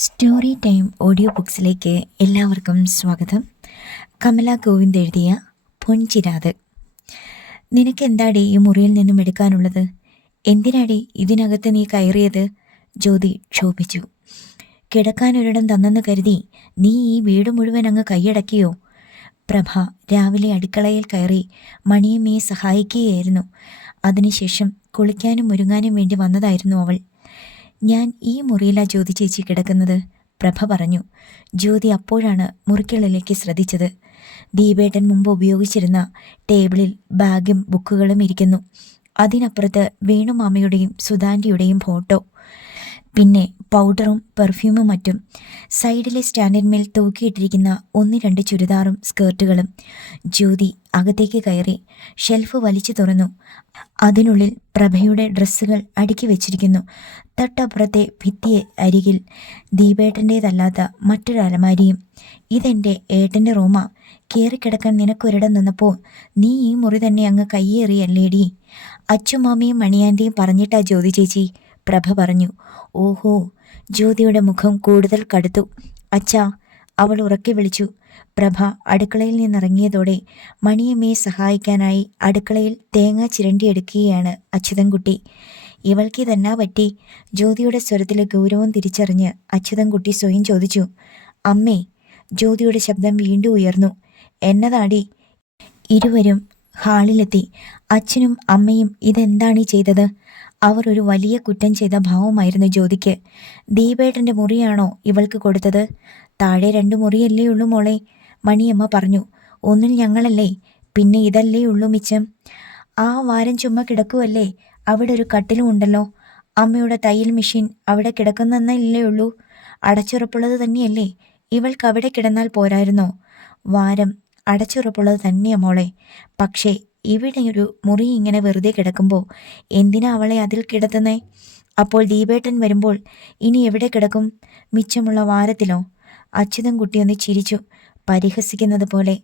Story time audio ബുക്സിലേക്ക് എല്ലാവർക്കും സ്വാഗതം. കമല ഗോവിന്ദ് എഴുതിയ പൊൻചിരാത്. നിനക്കെന്താടി ഈ മുറിയിൽ നിന്നും എടുക്കാനുള്ളത്? എന്തിനാടി ഇതിനകത്ത് നീ കയറിയത്? ജ്യോതി ക്ഷോഭിച്ചു. കിടക്കാനൊരിടം തന്നെന്ന് കരുതി നീ ഈ വീട് മുഴുവൻ അങ്ങ് കൈയടക്കിയോ? പ്രഭ രാവിലെ അടുക്കളയിൽ കയറി മണിയമ്മയെ സഹായിക്കുകയായിരുന്നു. അതിനുശേഷം കുളിക്കാനും ഒരുങ്ങാനും വേണ്ടി വന്നതായിരുന്നു അവൾ. ഞാൻ ഈ മുറിയിലാ ജ്യോതി ചേച്ചി കിടക്കുന്നത്, പ്രഭ പറഞ്ഞു. ജ്യോതി അപ്പോഴാണ് മുറിക്കുള്ളിലേക്ക് ശ്രദ്ധിച്ചത്. ദീപേട്ടൻ മുമ്പ് ഉപയോഗിച്ചിരുന്ന ടേബിളിൽ ബാഗും ബുക്കുകളും ഇരിക്കുന്നു. അതിനപ്പുറത്ത് വേണുമാമയുടെയും സുധാൻ്റിയുടെയും ഫോട്ടോ, പിന്നെ പൗഡറും പെർഫ്യൂമും മറ്റും. സൈഡിലെ സ്റ്റാൻഡിന്മേൽ തൂക്കിയിട്ടിരിക്കുന്ന 1-2 ചുരിദാറും സ്കേർട്ടുകളും. ജ്യോതി അകത്തേക്ക് കയറി ഷെൽഫ് വലിച്ചു തുറന്നു. അതിനുള്ളിൽ പ്രഭയുടെ ഡ്രസ്സുകൾ അടുക്കി വെച്ചിരിക്കുന്നു. തൊട്ടപ്പുറത്തെ ഭിത്തി അരികിൽ ദീപേട്ടൻ്റേതല്ലാത്ത മറ്റൊരു അലമാരിയും. ഇതെൻ്റെ ഏട്ടൻ്റെ റൂമാ. കയറിക്കിടക്കാൻ നിനക്കൊരിടം നിന്നപ്പോൾ നീ ഈ മുറി തന്നെ അങ്ങ് കയ്യേറിയല്ലേടി? അച്ചുമാമയും മണിയാൻ്റെയും പറഞ്ഞിട്ടാ ജ്യോതി ചേച്ചി, പ്രഭ പറഞ്ഞു. ഓഹോ. ജ്യോതിയുടെ മുഖം കൂടുതൽ കടുത്തു. അച്ഛാ, അവൾ ഉറക്കെ വിളിച്ചു. പ്രഭ അടുക്കളയിൽ നിന്നിറങ്ങിയതോടെ മണിയമ്മയെ സഹായിക്കാനായി അടുക്കളയിൽ തേങ്ങ ചിരണ്ടിയെടുക്കുകയാണ് അച്യുതൻകുട്ടി. ഇവൾക്കിതെന്നാ പറ്റി? ജ്യോതിയുടെ സ്വരത്തിലെ ഗൗരവം തിരിച്ചറിഞ്ഞ് അച്യുതൻകുട്ടി സ്വയം ചോദിച്ചു. അമ്മേ. ജ്യോതിയുടെ ശബ്ദം വീണ്ടും ഉയർന്നു. എന്നതാടി? ഇരുവരും ഹാളിലെത്തി. അച്ഛനും അമ്മയും ഇതെന്താണീ ചെയ്തത്? അവർ ഒരു വലിയ കുറ്റം ചെയ്ത ഭാവമായിരുന്നു ജ്യോതിക്ക്. ദീപേട്ടൻ്റെ മുറിയാണോ ഇവൾക്ക് കൊടുത്തത്? താഴെ 2 മുറിയല്ലേ ഉള്ളൂ മോളെ, മണിയമ്മ പറഞ്ഞു. ഒന്നിൽ ഞങ്ങളല്ലേ, പിന്നെ ഇതല്ലേ ഉള്ളൂ മിച്ചം. ആ വാരം ചുമ്മാ കിടക്കുവല്ലേ, അവിടെ ഒരു കട്ടിലും ഉണ്ടല്ലോ. അമ്മയുടെ തയ്യൽ മെഷീൻ അവിടെ കിടക്കുന്നല്ലേ ഉള്ളൂ. അടച്ചുറപ്പുള്ളത് തന്നെയല്ലേ. ഇവൾക്ക് അവിടെ കിടന്നാൽ പോരായിരുന്നോ? വാരം അടച്ചുറപ്പുള്ളത് തന്നെയാ മോളെ. പക്ഷേ ഇവിടെ ഒരു മുറി ഇങ്ങനെ വെറുതെ കിടക്കുമ്പോൾ എന്തിനാ അവളെ അതിൽ കിടത്തുന്നേ? അപ്പോൾ ദീപേട്ടൻ വരുമ്പോൾ ഇനി എവിടെ കിടക്കും? മിച്ചമുള്ള വാരത്തിലോ? അച്യുതൻകുട്ടി ഒന്ന് ചിരിച്ചു, പരിഹസിക്കുന്നത് പോലെ.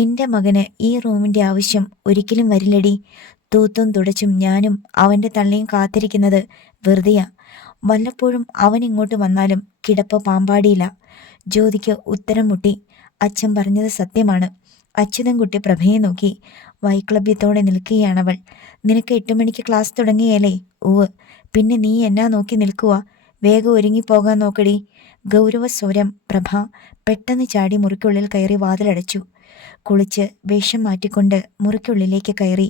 എൻ്റെ മകന് ഈ റൂമിൻ്റെ ആവശ്യം ഒരിക്കലും വരില്ലടി. തൂത്തും തുടച്ചും ഞാനും അവൻ്റെ തള്ളിയും കാത്തിരിക്കുന്നത് വെറുതെയാ. വല്ലപ്പോഴും അവൻ ഇങ്ങോട്ട് വന്നാലും കിടപ്പ് പാമ്പാടിയില്ല. ജ്യോതിക്ക് ഉത്തരം മുട്ടി. അച്ഛൻ പറഞ്ഞത് സത്യമാണ്. അച്യുതൻകുട്ടി പ്രഭയെ നോക്കി. വൈക്ലഭ്യത്തോടെ നിൽക്കുകയാണവൾ. നിനക്ക് 8 മണിക്ക് ക്ലാസ് തുടങ്ങിയല്ലേ? ഉവ്. പിന്നെ നീ എന്നാ നോക്കി നിൽക്കുക? വേഗം ഒരുങ്ങിപ്പോകാൻ നോക്കടി. ഗൗരവസ്വരം. പ്രഭ പെട്ടെന്ന് ചാടി മുറിക്കുള്ളിൽ കയറി വാതിലടച്ചു. കുളിച്ച് വേഷം മാറ്റിക്കൊണ്ട് മുറിക്കുള്ളിലേക്ക് കയറി.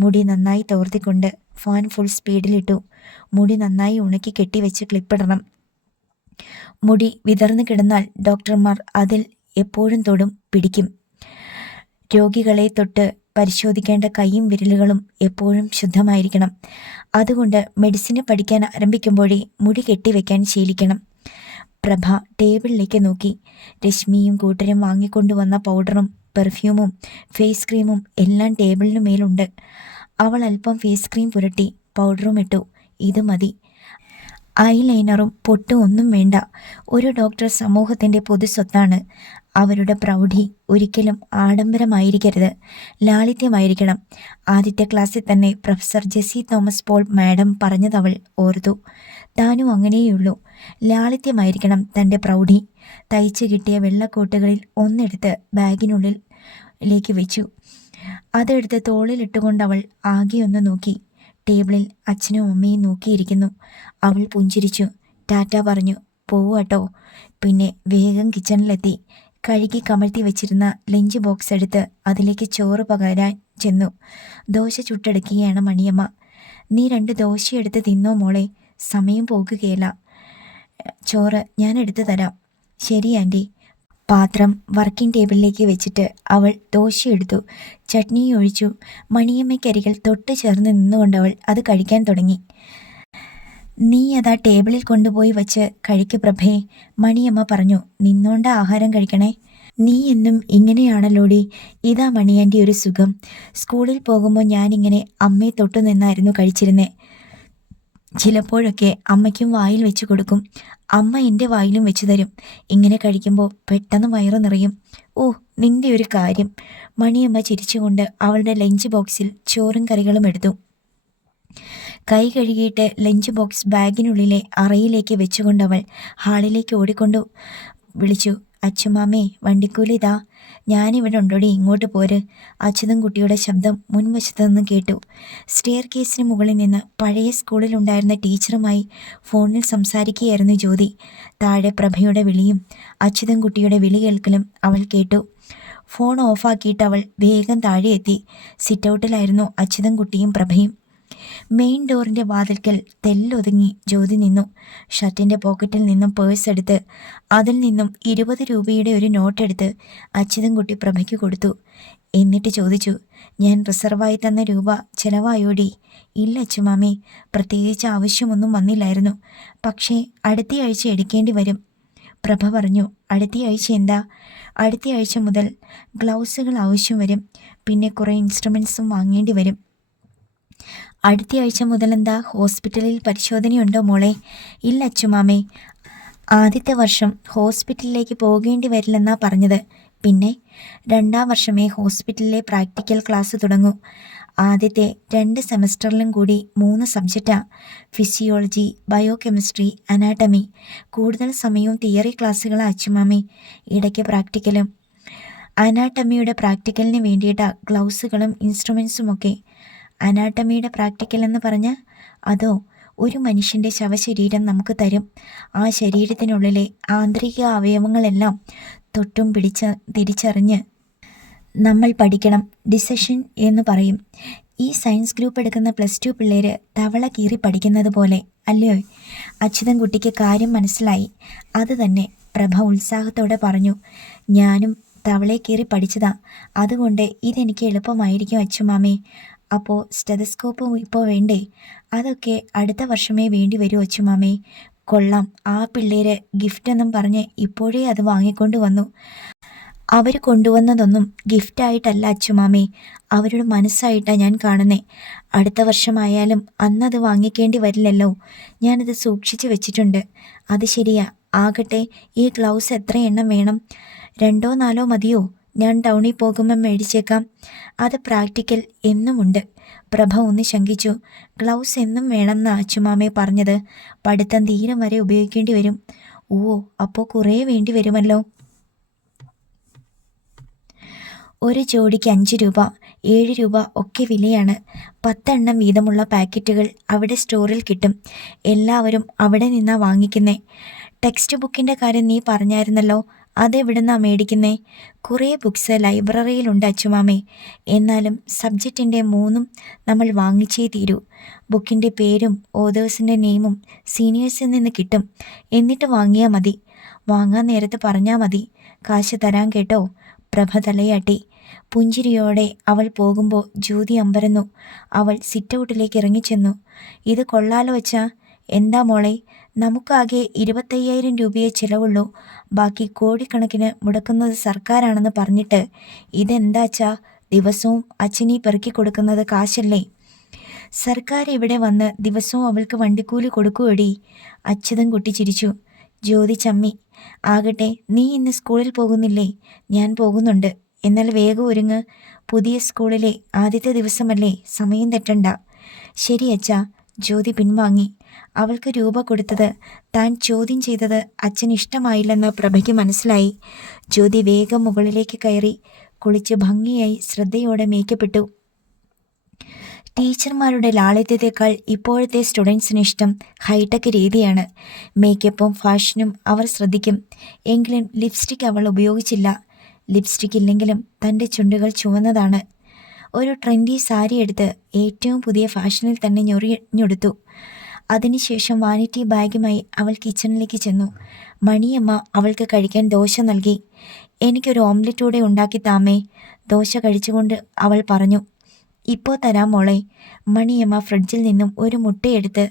മുടി നന്നായി തോർത്തിക്കൊണ്ട് ഫാൻ ഫുൾ സ്പീഡിലിട്ടു. മുടി നന്നായി ഉണക്കി കെട്ടിവെച്ച് ക്ലിപ്പിടണം. മുടി വിതർന്നു കിടന്നാൽ ഡോക്ടർമാർ അതിൽ എപ്പോഴും തൊടും, പിടിക്കും. രോഗികളെ തൊട്ട് പരിശോധിക്കേണ്ട കൈയും വിരലുകളും എപ്പോഴും ശുദ്ധമായിരിക്കണം. അതുകൊണ്ട് മെഡിസിന് പഠിക്കാൻ ആരംഭിക്കുമ്പോഴേ മുടി കെട്ടിവെക്കാൻ ശീലിക്കണം. പ്രഭ ടേബിളിലേക്ക് നോക്കി. രശ്മിയും കൂട്ടരും വാങ്ങിക്കൊണ്ടുവന്ന പൗഡറും പെർഫ്യൂമും ഫേസ് ക്രീമും എല്ലാം ടേബിളിനു മേലുണ്ട്. അവൾ അല്പം ഫേസ് ക്രീം പുരട്ടി പൗഡറും ഇട്ടു. ഇത് മതി. ഐലൈനറും പൊട്ടും ഒന്നും വേണ്ട. ഒരു ഡോക്ടർ സമൂഹത്തിൻ്റെ പൊതുസ്വത്താണ്. അവരുടെ പ്രൗഢി ഒരിക്കലും ആഡംബരമായിരിക്കരുത്, ലാളിത്യമായിരിക്കണം. ആദ്യത്തെ ക്ലാസ്സിൽ തന്നെ പ്രൊഫസർ ജെസ്സി തോമസ് പോൾ മാഡം പറഞ്ഞതവൾ ഓർത്തു. താനും അങ്ങനെയുള്ളൂ. ലാളിത്യമായിരിക്കണം തൻ്റെ പ്രൗഢി. തയ്ച്ചു കിട്ടിയ വെള്ളക്കോട്ടുകളിൽ ഒന്നെടുത്ത് ബാഗിനുള്ളിലേക്ക് വെച്ചു. അതെടുത്ത് തോളിലിട്ടുകൊണ്ടവൾ ആകെയൊന്ന് നോക്കി. ടേബിളിൽ അച്ഛനും അമ്മയും നോക്കിയിരിക്കുന്നു. അവൾ പുഞ്ചിരിച്ചു. ടാറ്റ പറഞ്ഞു പോവാട്ടോ. പിന്നെ വേഗം കിച്ചണിലെത്തി. കഴുകി കമഴ്ത്തി വെച്ചിരുന്ന ലഞ്ച് ബോക്സ് എടുത്ത് അതിലേക്ക് ചോറ് പകരാൻ ചെന്നു. ദോശ ചുട്ടെടുക്കുകയാണ് മണിയമ്മ. നീ 2 ദോശയെടുത്ത് തിന്നോ മോളെ, സമയം പോകുകയില്ല. ചോറ് ഞാൻ എടുത്തു തരാം. ശരി ആൻറ്റി. പാത്രം വർക്കിംഗ് ടേബിളിലേക്ക് വെച്ചിട്ട് അവൾ ദോശയെടുത്തു. ചട്നി ഒഴിച്ചു. മണിയമ്മയ്ക്കരികിൽ തൊട്ട് ചേർന്ന് നിന്നുകൊണ്ടവൾ അത് കഴിക്കാൻ തുടങ്ങി. നീ അതാ ടേബിളിൽ കൊണ്ടുപോയി വച്ച് കഴിക്ക് പ്രഭേ, മണിയമ്മ പറഞ്ഞു. നിന്നോണ്ട ആഹാരം കഴിക്കണേ. നീ എന്നും ഇങ്ങനെയാണല്ലോടി. ഇതാ മണിയൻ്റെ ഒരു സുഖം. സ്കൂളിൽ പോകുമ്പോൾ ഞാനിങ്ങനെ അമ്മയെ തൊട്ടു നിന്നായിരുന്നു കഴിച്ചിരുന്നേ. ചിലപ്പോഴൊക്കെ അമ്മയ്ക്കും വായിൽ വെച്ച് കൊടുക്കും. അമ്മ എൻ്റെ വായിലും വെച്ച് തരും. ഇങ്ങനെ കഴിക്കുമ്പോൾ പെട്ടെന്ന് വയറ് നിറയും. ഓ, നിന്റെ ഒരു കാര്യം. മണിയമ്മ ചിരിച്ചുകൊണ്ട് അവളുടെ ലഞ്ച് ബോക്സിൽ ചോറും കറികളും എടുത്തു. കൈ കഴുകിയിട്ട് ലഞ്ച് ബോക്സ് ബാഗിനുള്ളിലെ അറയിലേക്ക് വെച്ചുകൊണ്ടവൾ ഹാളിലേക്ക് ഓടിക്കൊണ്ടു വിളിച്ചു, അച്ചുമാമേ, വണ്ടിക്കൂലി ഇതാ. ഞാനിവിടെ ഉണ്ടോടി, ഇങ്ങോട്ട് പോര്. അച്യുതൻ കുട്ടിയുടെ ശബ്ദം മുൻവശത്തു നിന്ന് കേട്ടു. സ്റ്റെയർ കേസിന് മുകളിൽ നിന്ന് പഴയ സ്കൂളിലുണ്ടായിരുന്ന ടീച്ചറുമായി ഫോണിൽ സംസാരിക്കുകയായിരുന്നു ജ്യോതി. താഴെ പ്രഭയുടെ വിളിയും അച്യുതൻ കുട്ടിയുടെ വിളി കേൾക്കലും അവൾ കേട്ടു. ഫോൺ ഓഫാക്കിയിട്ട് അവൾ വേഗം താഴെ എത്തി. സിറ്റൗട്ടിലായിരുന്നു അച്യുതൻ കുട്ടിയും പ്രഭയും. മെയിൻ ഡോറിൻ്റെ വാതിൽക്കൽ തെല്ലൊതുങ്ങി ജ്യോതി നിന്നു. ഷർട്ടിൻ്റെ പോക്കറ്റിൽ നിന്നും പേഴ്സ് എടുത്ത് അതിൽ നിന്നും 20 രൂപയുടെ ഒരു നോട്ടെടുത്ത് അച്യുതൻകുട്ടി പ്രഭയ്ക്ക് കൊടുത്തു. എന്നിട്ട് ചോദിച്ചു, ഞാൻ റിസർവായി തന്ന രൂപ ചിലവായോടി? ഇല്ല അച്ചുമാമേ, പ്രത്യേകിച്ച് ആവശ്യമൊന്നും വന്നില്ലായിരുന്നു. പക്ഷേ അടുത്തയാഴ്ച എടുക്കേണ്ടി വരും. പ്രഭ പറഞ്ഞു. അടുത്തയാഴ്ച എന്താ? അടുത്തയാഴ്ച മുതൽ ഗ്ലൗസുകൾ ആവശ്യം വരും. പിന്നെ കുറേ ഇൻസ്ട്രുമെൻസും വാങ്ങേണ്ടി വരും. അടുത്തയാഴ്ച മുതൽ എന്താ, ഹോസ്പിറ്റലിൽ പരിശോധനയുണ്ടോ മോളെ? ഇല്ല അച്ചുമാമേ, ആദ്യത്തെ വർഷം ഹോസ്പിറ്റലിലേക്ക് പോകേണ്ടി വരില്ലെന്നാ പറഞ്ഞത്. പിന്നെ 2ാം വർഷമേ ഹോസ്പിറ്റലിലെ പ്രാക്ടിക്കൽ ക്ലാസ് തുടങ്ങൂ. ആദ്യത്തെ 2 സെമസ്റ്ററിലും കൂടി 3 സബ്ജക്റ്റാ. Physiology, biochemistry, anatomy. കൂടുതൽ സമയവും തിയറി ക്ലാസ്സുകളാ അച്ചുമാമേ, ഇടയ്ക്ക് പ്രാക്ടിക്കലും. അനാട്ടമിയുടെ പ്രാക്ടിക്കലിന് വേണ്ടിയിട്ടാ ഗ്ലൗസുകളും ഇൻസ്ട്രുമെൻസുമൊക്കെ. അനാട്ടമിയുടെ പ്രാക്ടിക്കൽ എന്ന് പറഞ്ഞ് അതോ ഒരു മനുഷ്യൻ്റെ ശവശരീരം നമുക്ക് തരും. ആ ശരീരത്തിനുള്ളിലെ ആന്തരിക അവയവങ്ങളെല്ലാം തൊട്ടും തിരിച്ചറിഞ്ഞ് നമ്മൾ പഠിക്കണം. ഡിസെഷൻ എന്ന് പറയും. ഈ സയൻസ് ഗ്രൂപ്പ് എടുക്കുന്ന +2 പിള്ളേർ തവള കീറി പഠിക്കുന്നത് പോലെ അല്ലയോ? അച്യുതൻ കുട്ടിക്ക് കാര്യം മനസ്സിലായി. അത് തന്നെ, പ്രഭ ഉത്സാഹത്തോടെ പറഞ്ഞു. ഞാനും തവളയെ കീറി പഠിച്ചതാ. അതുകൊണ്ട് ഇതെനിക്ക് എളുപ്പമായിരിക്കും അച്ചുമാമേ. അപ്പോൾ സ്റ്റെതസ്കോപ്പ് ഇപ്പോൾ വേണ്ടേ? അതൊക്കെ അടുത്ത വർഷമേ വേണ്ടി വരൂ അച്ചുമാമേ. കൊള്ളാം, ആ പിള്ളേര് ഗിഫ്റ്റെന്നും പറഞ്ഞ് ഇപ്പോഴേ അത് വാങ്ങിക്കൊണ്ട് വന്നു. അവർ കൊണ്ടുവന്നതൊന്നും ഗിഫ്റ്റായിട്ടല്ല അച്ചുമാമേ, അവരുടെ മനസ്സായിട്ടാണ് ഞാൻ കാണുന്നേ. അടുത്ത വർഷമായാലും അന്നത് വാങ്ങിക്കേണ്ടി വരില്ലല്ലോ. ഞാനത് സൂക്ഷിച്ച് വെച്ചിട്ടുണ്ട്. അത് ശരിയാ. ആകട്ടെ, ഈ ഗ്ലൗസ് എത്ര എണ്ണം വേണം? 2ഓ 4ഓ മതിയോ? ഞാൻ ടൗണിൽ പോകുമ്പോൾ മേടിച്ചേക്കാം. അത് പ്രാക്ടിക്കൽ എന്നുമുണ്ട്. പ്രഭ ഒന്ന് ശങ്കിച്ചു. ഗ്ലൗസ് എന്നും വേണമെന്നാ അച്ചുമാമേ പറഞ്ഞത്. പഠിത്തം തീരം വരെ ഉപയോഗിക്കേണ്ടി വരും. ഓ, അപ്പോൾ കുറേ വേണ്ടി വരുമല്ലോ. ഒരു ജോഡിക്ക് 5 രൂപ, 7 രൂപ ഒക്കെ വിലയാണ്. 10 എണ്ണം വീതമുള്ള പാക്കറ്റുകൾ അവിടെ സ്റ്റോറിൽ കിട്ടും. എല്ലാവരും അവിടെ നിന്നാ വാങ്ങിക്കുന്നേ. ടെക്സ്റ്റ് ബുക്കിൻ്റെ കാര്യം നീ പറഞ്ഞായിരുന്നല്ലോ, അതെവിടുന്നാ മേടിക്കുന്നേ? കുറേ ബുക്സ് ലൈബ്രറിയിലുണ്ട് അച്ചുമാമേ. എന്നാലും സബ്ജക്റ്റിൻ്റെ 3ഉം നമ്മൾ വാങ്ങിച്ചേ തീരൂ. ബുക്കിൻ്റെ പേരും ഓതേഴ്സിൻ്റെ നെയിമും സീനിയേഴ്സിൽ നിന്ന് കിട്ടും. എന്നിട്ട് വാങ്ങിയാൽ മതി. വാങ്ങാൻ നേരത്ത് പറഞ്ഞാൽ മതി. കാശ് തരാൻ കേട്ടോ. പ്രഭ തലയാട്ടി. പുഞ്ചിരിയോടെ അവൾ പോകുമ്പോൾ ജ്യോതി അമ്പരന്നു. അവൾ സിറ്റൗട്ടിലേക്ക് ഇറങ്ങിച്ചെന്നു. ഇത് കൊള്ളാലോ അച്ഛാ. എന്താ മോളെ, നമുക്കാകെ 25,000 രൂപയെ ചിലവുള്ളൂ. ബാക്കി കോടിക്കണക്കിന് മുടക്കുന്നത് സർക്കാരാണെന്ന് പറഞ്ഞിട്ട് ഇതെന്താച്ചാ? ദിവസവും അച്ഛനീ പെറുക്കി കൊടുക്കുന്നത് കാശല്ലേ? സർക്കാർ ഇവിടെ വന്ന് ദിവസവും അവൾക്ക് വണ്ടിക്കൂലി കൊടുക്കുവടി. അച്യുതൻ കുട്ടി ചിരിച്ചു. ജ്യോതി ചമ്മി. ആകട്ടെ, നീ ഇന്ന് സ്കൂളിൽ പോകുന്നില്ലേ? ഞാൻ പോകുന്നുണ്ട്. എന്നാൽ വേഗം ഒരുങ്ങ്. പുതിയ സ്കൂളിലെ ആദ്യത്തെ ദിവസമല്ലേ, സമയം തെറ്റണ്ട. ശരി അച്ഛാ. ജ്യോതി പിൻവാങ്ങി. അവൾക്ക് രൂപ കൊടുത്തത് താൻ ചോദ്യം ചെയ്തത് അച്ഛൻ ഇഷ്ടമായില്ലെന്ന് പ്രഭയ്ക്ക് മനസ്സിലായി. ജ്യോതി വേഗം മുകളിലേക്ക് കയറി കുളിച്ച് ഭംഗിയായി ശ്രദ്ധയോടെ മേക്കപ്പെട്ടു. ടീച്ചർമാരുടെ ലാളിത്യത്തെക്കാൾ ഇപ്പോഴത്തെ സ്റ്റുഡൻസിന് ഇഷ്ടം ഹൈടെക് രീതിയാണ്. മേക്കപ്പും ഫാഷനും അവർ ശ്രദ്ധിക്കും. എങ്കിലും ലിപ്സ്റ്റിക് അവൾ ഉപയോഗിച്ചില്ല. ലിപ്സ്റ്റിക് ഇല്ലെങ്കിലും തൻ്റെ ചുണ്ടുകൾ ചുവന്നതാണ്. ഒരു ട്രെൻഡി സാരി എടുത്ത് ഏറ്റവും പുതിയ ഫാഷനിൽ തന്നെ ഞൊറിഞ്ഞെടുത്തു. അതിനുശേഷം വാനിറ്റി ബാഗുമായി അവൾ കിച്ചണിലേക്ക് ചെന്നു. മണിയമ്മ അവൾക്ക് കഴിക്കാൻ ദോശ നൽകി. എനിക്കൊരു ഓംലെറ്റ് കൂടെ ഉണ്ടാക്കി താമേ. ദോശ കഴിച്ചുകൊണ്ട് അവൾ പറഞ്ഞു. ഇപ്പോൾ തരാം മോളെ. മണിയമ്മ ഫ്രിഡ്ജിൽ നിന്നും ഒരു മുട്ടയെടുത്ത്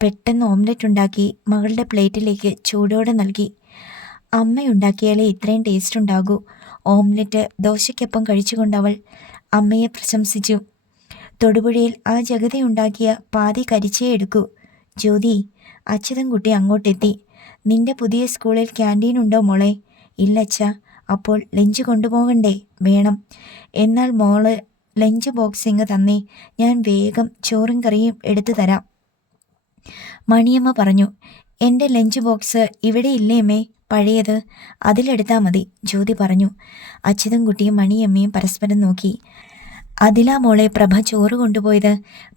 പെട്ടെന്ന് ഓംലെറ്റ് ഉണ്ടാക്കി മകളുടെ പ്ലേറ്റിലേക്ക് ചൂടോടെ നൽകി. അമ്മയുണ്ടാക്കിയാലേ ഇത്രയും ടേസ്റ്റ് ഉണ്ടാകൂ. ഓംലെറ്റ് ദോശയ്ക്കൊപ്പം കഴിച്ചുകൊണ്ടവൾ അമ്മയെ പ്രശംസിച്ചു. തൊടുപുഴയിൽ ആ ജഗതിയുണ്ടാക്കിയ പാതി കരിച്ചേ എടുക്കൂ. ജ്യോതി, അച്യുതൻകുട്ടി അങ്ങോട്ടെത്തി. നിന്റെ പുതിയ സ്കൂളിൽ ക്യാൻറ്റീൻ ഉണ്ടോ മോളെ? ഇല്ലച്ചാ. അപ്പോൾ ലഞ്ച് കൊണ്ടുപോകണ്ടേ? വേണം. എന്നാൽ മോള് ലഞ്ച് ബോക്സ് ഇങ്ങ് തന്നേ, ഞാൻ വേഗം ചോറും കറിയും എടുത്തു തരാം. മണിയമ്മ പറഞ്ഞു. എൻ്റെ ലഞ്ച് ബോക്സ് ഇവിടെ ഇല്ലേ അമ്മേ? പഴയത്, അതിലെടുത്താൽ മതി, ജ്യോതി പറഞ്ഞു. അച്യുതൻ കുട്ടിയും മണിയമ്മയും പരസ്പരം നോക്കി. അതിലാ മോളെ പ്രഭ ചോറ് കൊണ്ടുപോയത്,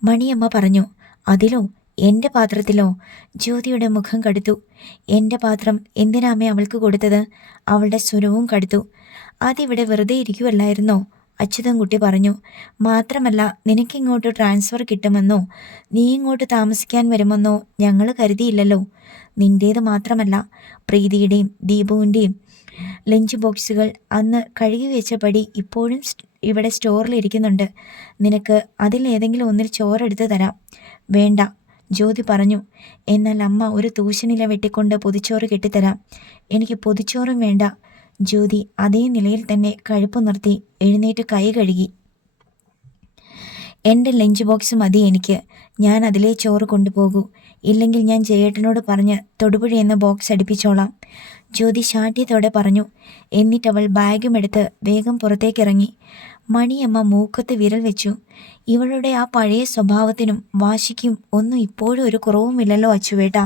മണിയമ്മ പറഞ്ഞു. അതിലോ? എൻ്റെ പാത്രത്തിലോ? ജ്യോതിയുടെ മുഖം കടുത്തു. എൻ്റെ പാത്രം എന്തിനാമേ അവൾക്ക് കൊടുത്തത്? അവളുടെ സ്വരവും കടുത്തു. അതിവിടെ വെറുതെ ഇരിക്കുവല്ലായിരുന്നോ? അച്യുതൻകുട്ടി പറഞ്ഞു. മാത്രമല്ല, നിനക്കിങ്ങോട്ട് ട്രാൻസ്ഫർ കിട്ടുമെന്നോ നീ ഇങ്ങോട്ട് താമസിക്കാൻ വരുമെന്നോ ഞങ്ങൾ കരുതിയില്ലല്ലോ. നിൻ്റേത് മാത്രമല്ല, പ്രീതിയുടെയും ദീപുവിൻ്റെയും ലഞ്ച് ബോക്സുകൾ അന്ന് കഴുകി വെച്ചപടി ഇപ്പോഴും ഇവിടെ സ്റ്റോറിലിരിക്കുന്നുണ്ട്. നിനക്ക് അതിലേതെങ്കിലും ഒന്നിൽ ചോറെടുത്ത് തരാം. വേണ്ട, ജ്യോതി പറഞ്ഞു. എന്നാൽ അമ്മ ഒരു തൂശനില വെട്ടിക്കൊണ്ട് പൊതിച്ചോറ് കെട്ടിത്തരാം. എനിക്ക് പൊതിച്ചോറും വേണ്ട. ജ്യോതി അതേ നിലയിൽ തന്നെ കഴുപ്പ് നിർത്തി എഴുന്നേറ്റ് കൈ കഴുകി. എൻ്റെ ലഞ്ച് ബോക്സ് മതി എനിക്ക്. ഞാൻ അതിലേ ചോറ് കൊണ്ടുപോകൂ. ഇല്ലെങ്കിൽ ഞാൻ ജയേട്ടനോട് പറഞ്ഞ് തൊടുപുഴ എന്ന ബോക്സ് അടുപ്പിച്ചോളാം, ജ്യോതി ശാഠ്യത്തോടെ പറഞ്ഞു. എന്നിട്ടവൾ ബാഗുമെടുത്ത് വേഗം പുറത്തേക്കിറങ്ങി. മണിയമ്മ മൂക്കത്ത് വിരൽ വെച്ചു. ഇവളുടെ ആ പഴയ സ്വഭാവത്തിനും വാശിക്കും ഒന്നും ഇപ്പോഴും ഒരു കുറവുമില്ലല്ലോ അച്ചുവേട്ടാ,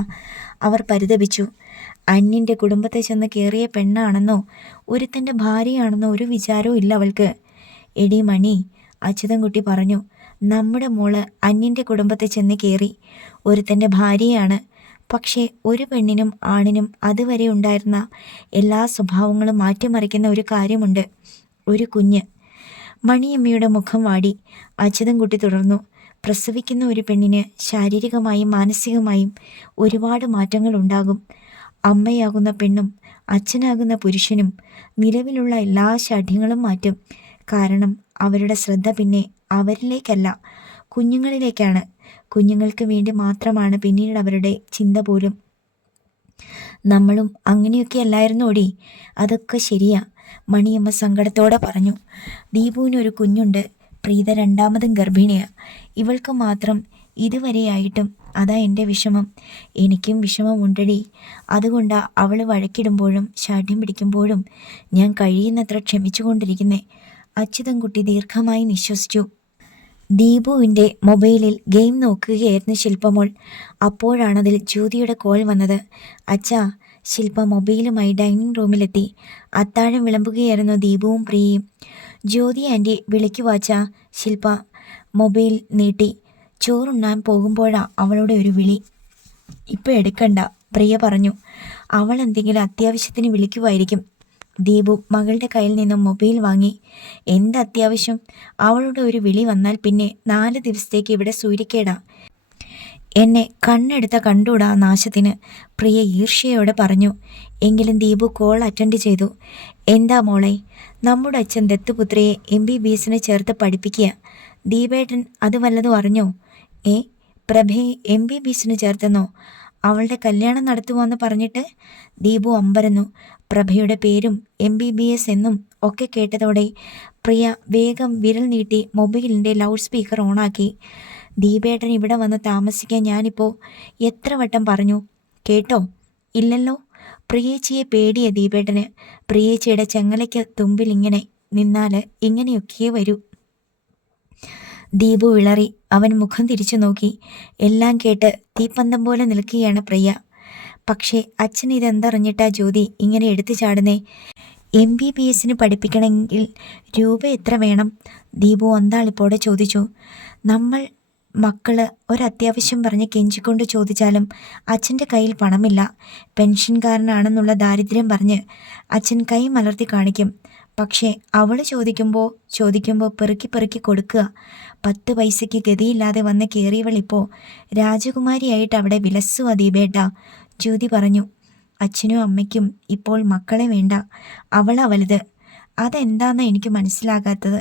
അവർ പരിതപിച്ചു. അന്യൻ്റെ കുടുംബത്തെ ചെന്ന് കയറിയ പെണ്ണാണെന്നോ ഒരുത്തൻ്റെ ഭാര്യയാണെന്നോ ഒരു വിചാരവും ഇല്ല അവൾക്ക്. എടി മണി, അച്യുതൻകുട്ടി പറഞ്ഞു, നമ്മുടെ മോള് അന്യൻ്റെ കുടുംബത്തെ ചെന്ന് കയറി ഒരുത്തൻ്റെ ഭാര്യയാണ്. പക്ഷേ ഒരു പെണ്ണിനും ആണിനും അതുവരെ ഉണ്ടായിരുന്ന എല്ലാ സ്വഭാവങ്ങളും മാറ്റിമറിക്കുന്ന ഒരു കാര്യമുണ്ട്, ഒരു കുഞ്ഞ്. മണിയമ്മയുടെ മുഖം വാടി. അച്യുതൻകുട്ടി തുടർന്നു. പ്രസവിക്കുന്ന ഒരു പെണ്ണിന് ശാരീരികമായും മാനസികമായും ഒരുപാട് മാറ്റങ്ങൾ ഉണ്ടാകും. അമ്മയാകുന്ന പെണ്ണും അച്ഛനാകുന്ന പുരുഷനും നിലവിലുള്ള എല്ലാ ശാഠ്യങ്ങളും മാറ്റും. കാരണം അവരുടെ ശ്രദ്ധ പിന്നെ അവരിലേക്കല്ല, കുഞ്ഞുങ്ങളിലേക്കാണ്. കുഞ്ഞുങ്ങൾക്ക് വേണ്ടി മാത്രമാണ് പിന്നീട് അവരുടെ ചിന്ത പോലും. നമ്മളും അങ്ങനെയൊക്കെ അല്ലായിരുന്നോടി? അതൊക്കെ ശരിയാ, മണിയമ്മ സങ്കടത്തോടെ പറഞ്ഞു. ദീപുവിനൊരു കുഞ്ഞുണ്ട്, പ്രീത രണ്ടാമതും ഗർഭിണിയാണ്. ഇവൾക്ക് മാത്രം ഇതുവരെയായിട്ടും. അതാ എൻ്റെ വിഷമം. എനിക്കും വിഷമമുണ്ടടി. അതുകൊണ്ടാ അവൾ വഴക്കിടുമ്പോഴും ശാഠ്യം പിടിക്കുമ്പോഴും ഞാൻ കഴിയുന്നത്ര ക്ഷമിച്ചുകൊണ്ടിരിക്കുന്നേ. അച്യുതൻകുട്ടി ദീർഘമായി നിശ്വസിച്ചു. ദീപുവിൻ്റെ മൊബൈലിൽ ഗെയിം നോക്കുകയായിരുന്നു ശില്പമോൾ. അപ്പോഴാണതിൽ ജ്യോതിയുടെ കോൾ വന്നത്. അച്ഛാ, ശില്പ മൊബൈലുമായി ഡൈനിങ് റൂമിലെത്തി. അത്താഴം വിളമ്പുകയായിരുന്നു ദീപുവും പ്രിയയും. ജ്യോതി ആൻറ്റി വിളിക്കുവാച്ചാ. ശില്പ മൊബൈൽ നീട്ടി. ചോറുണ്ണാൻ പോകുമ്പോഴാ അവളുടെ ഒരു വിളി. ഇപ്പം എടുക്കണ്ട, പ്രിയ പറഞ്ഞു. അവൾ എന്തെങ്കിലും അത്യാവശ്യത്തിന് വിളിക്കുമായിരിക്കും. ദീപു മകളുടെ കയ്യിൽ നിന്നും മൊബൈൽ വാങ്ങി. എന്ത് അത്യാവശ്യം? അവളുടെ ഒരു വിളി വന്നാൽ പിന്നെ 4 ദിവസത്തേക്ക് ഇവിടെ സൂര്യക്കേടാ. എന്നെ കണ്ണെടുത്ത കണ്ടൂടാ നാശത്തിന്, പ്രിയ ഈർഷ്യയോടെ പറഞ്ഞു. എങ്കിലും ദീപു കോൾ അറ്റൻഡ് ചെയ്തു. എന്താ മോളെ? നമ്മുടെ അച്ഛൻ ദത്തുപുത്രിയെ MBBS ചേർത്ത് പഠിപ്പിക്കുക. ദീപേട്ടൻ അത് വല്ലതും അറിഞ്ഞോ? പ്രഭയെ MBBS ചേർത്തെന്നോ? അവളുടെ കല്യാണം നടത്തുവാന്ന് പറഞ്ഞിട്ട്? ദീപു അമ്പരന്നു. പ്രഭയുടെ പേരും MBBS എന്നും ഒക്കെ കേട്ടതോടെ പ്രിയ വേഗം വിരൽ നീട്ടി മൊബൈലിൻ്റെ ലൗഡ് സ്പീക്കർ ഓണാക്കി. ദീപേട്ടൻ ഇവിടെ വന്ന് താമസിക്കാൻ ഞാനിപ്പോൾ എത്ര വട്ടം പറഞ്ഞു, കേട്ടോ? ഇല്ലല്ലോ. പ്രിയേച്ചിയെ പേടിയ ദീപേട്ടന്. പ്രിയേച്ചിയുടെ ചെങ്ങലയ്ക്ക് തുമ്പിൽ ഇങ്ങനെ നിന്നാൽ ഇങ്ങനെയൊക്കെ വരൂ. ദീപു വിളറി. അവൻ മുഖം തിരിച്ചു നോക്കി. എല്ലാം കേട്ട് തീപ്പന്തം പോലെ നിൽക്കുകയാണ് പ്രിയ. പക്ഷേ അച്ഛൻ ഇതെന്തറിഞ്ഞിട്ടാ ജ്യോതി ഇങ്ങനെ എടുത്തു ചാടുന്നേ? MBBS പഠിപ്പിക്കണമെങ്കിൽ രൂപ എത്ര വേണം? ദീപു അന്താളിപ്പോടെ ചോദിച്ചു. നമ്മൾ മക്കള് ഒരത്യാവശ്യം പറഞ്ഞ് കെഞ്ചിക്കൊണ്ട് ചോദിച്ചാലും അച്ഛൻ്റെ കയ്യിൽ പണമില്ല. പെൻഷൻകാരനാണെന്നുള്ള ദാരിദ്ര്യം പറഞ്ഞ് അച്ഛൻ കൈ മലർത്തി കാണിക്കും. പക്ഷേ അവൾ ചോദിക്കുമ്പോൾ പെറുക്കി കൊടുക്കുക. 10 പൈസയ്ക്ക് ഗതിയില്ലാതെ വന്ന് കയറിയവളിപ്പോൾ രാജകുമാരിയായിട്ട് അവിടെ വിലസുവാ ദീപേട്ടാ, ജ്യോതി പറഞ്ഞു. അച്ഛനും അമ്മയ്ക്കും ഇപ്പോൾ മക്കളെ വേണ്ട, അവളാ വലുത്. അതെന്താണെന്ന് എനിക്ക് മനസ്സിലാകാത്തത്.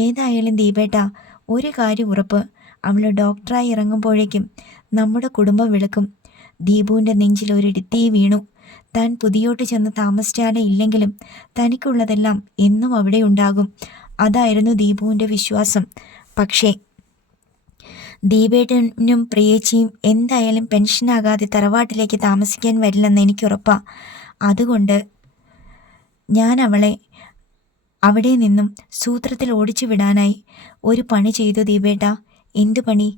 ഏതായാലും ദീപേട്ടാ, ഒരു കാര്യം ഉറപ്പ്, അവൾ ഡോക്ടറായി ഇറങ്ങുമ്പോഴേക്കും നമ്മുടെ കുടുംബം വിളക്കും. ദീപുവിൻ്റെ നെഞ്ചിൽ ഒരിടത്തീ വീണു. താൻ പുതിയോട്ട് ചെന്ന് താമസിച്ചാലേ ഇല്ലെങ്കിലും തനിക്കുള്ളതെല്ലാം എന്നും അവിടെ ഉണ്ടാകും. അതായിരുന്നു ദീപുവിൻ്റെ വിശ്വാസം. പക്ഷേ ദീപേട്ടനും പ്രിയേച്ചിയും എന്തായാലും പെൻഷനാകാതെ തറവാട്ടിലേക്ക് താമസിക്കാൻ വരില്ലെന്ന് എനിക്കുറപ്പാ. അതുകൊണ്ട് ഞാൻ അവളെ അവിടെ നിന്നും സൂത്രത്തിൽ ഓടിച്ചു വിടാനായി. ഒരു പണി ചെയ്തു ദീപേട്ട. എന്തു പണി?